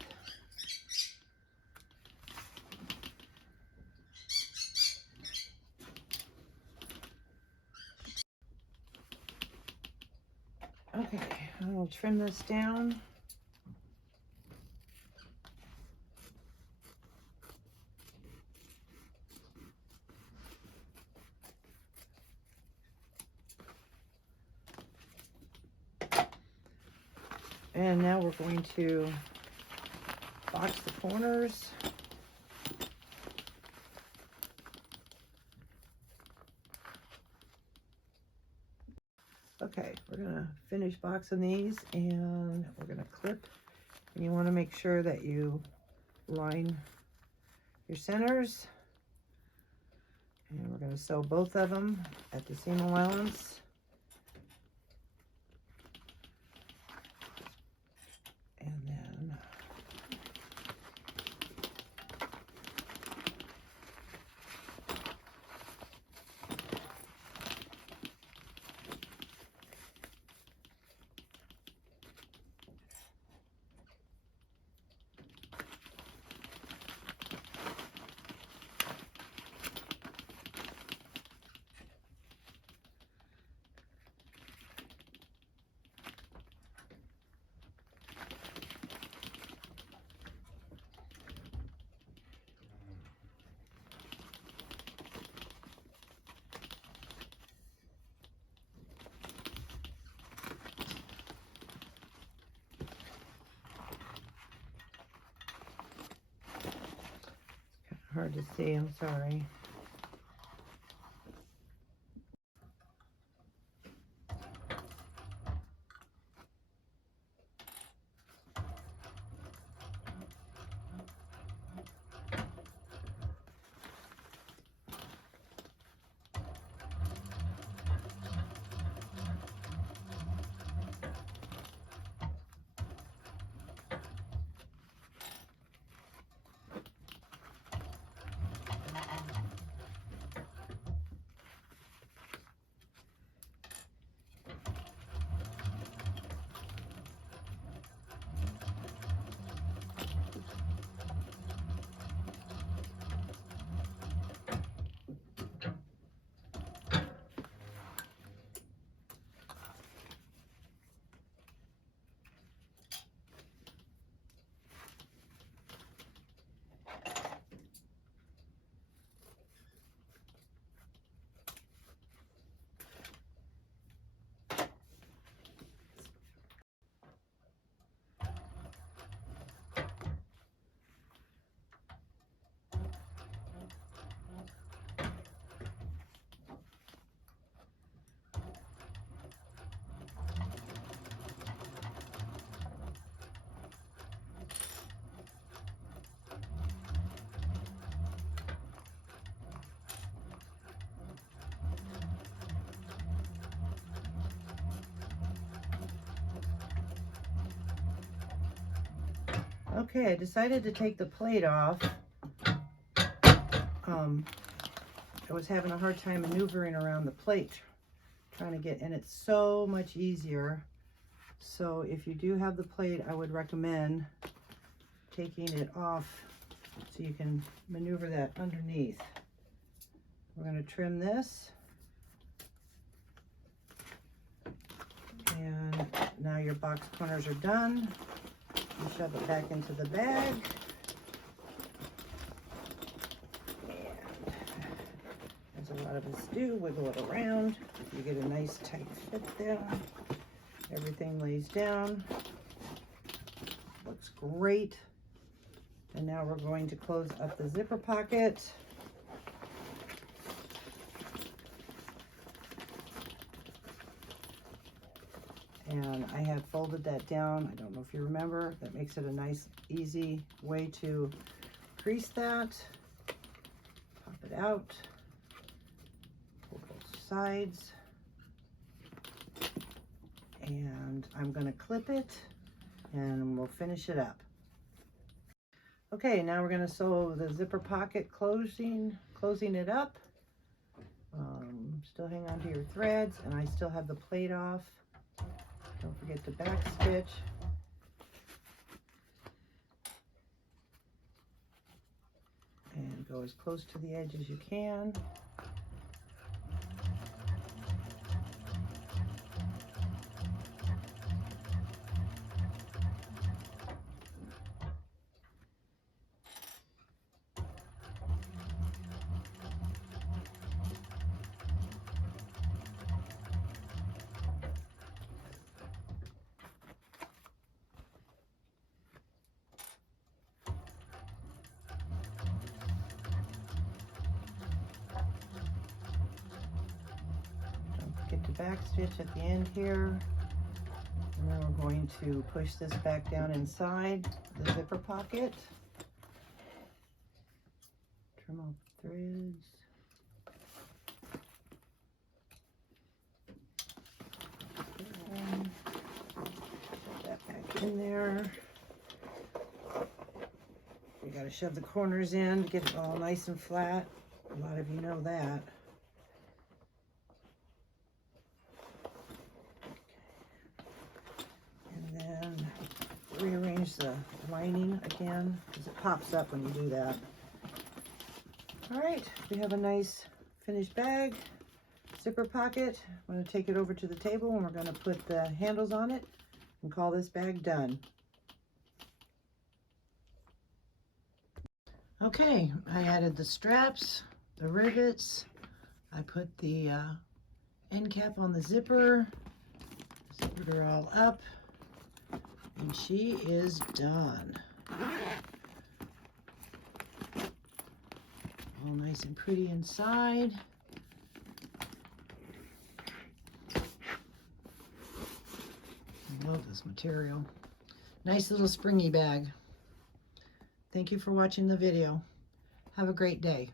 Okay, I'll trim this down. And now we're going to box the corners. Okay, we're gonna finish boxing these and we're gonna clip. And you wanna make sure that you line your centers. And we're gonna sew both of them at the seam allowance. And then hard to see, I'm sorry. Okay, I decided to take the plate off. I was having a hard time maneuvering around the plate, trying to get, and it's so much easier. So if you do have the plate, I would recommend taking it off so you can maneuver that underneath. We're going to trim this. And now your box corners are done. You shove it back into the bag. And as a lot of us do, wiggle it around. You get a nice tight fit there. Everything lays down. Looks great. And now we're going to close up the zipper pocket. And I had folded that down. I don't know if you remember. That makes it a nice, easy way to crease that. Pop it out. Pull both sides. And I'm going to clip it and we'll finish it up. Okay, now we're going to sew the zipper pocket closing it up. Still hang on to your threads, and I still have the plate off. Don't forget the back stitch. And go as close to the edge as you can. Get the back stitch at the end here, and then we're going to push this back down inside the zipper pocket. Trim off the threads. And put that back in there. You got to shove the corners in to get it all nice and flat. A lot of you know that. Rearrange the lining again because it pops up when you do that. All right, we have a nice finished bag, zipper pocket. I'm going to take it over to the table and we're going to put the handles on it and call this bag done. Okay, I added the straps, the rivets. I put the end cap on the zipper, zippered her all up. And she is done. All nice and pretty inside. I love this material. Nice little springy bag. Thank you for watching the video. Have a great day.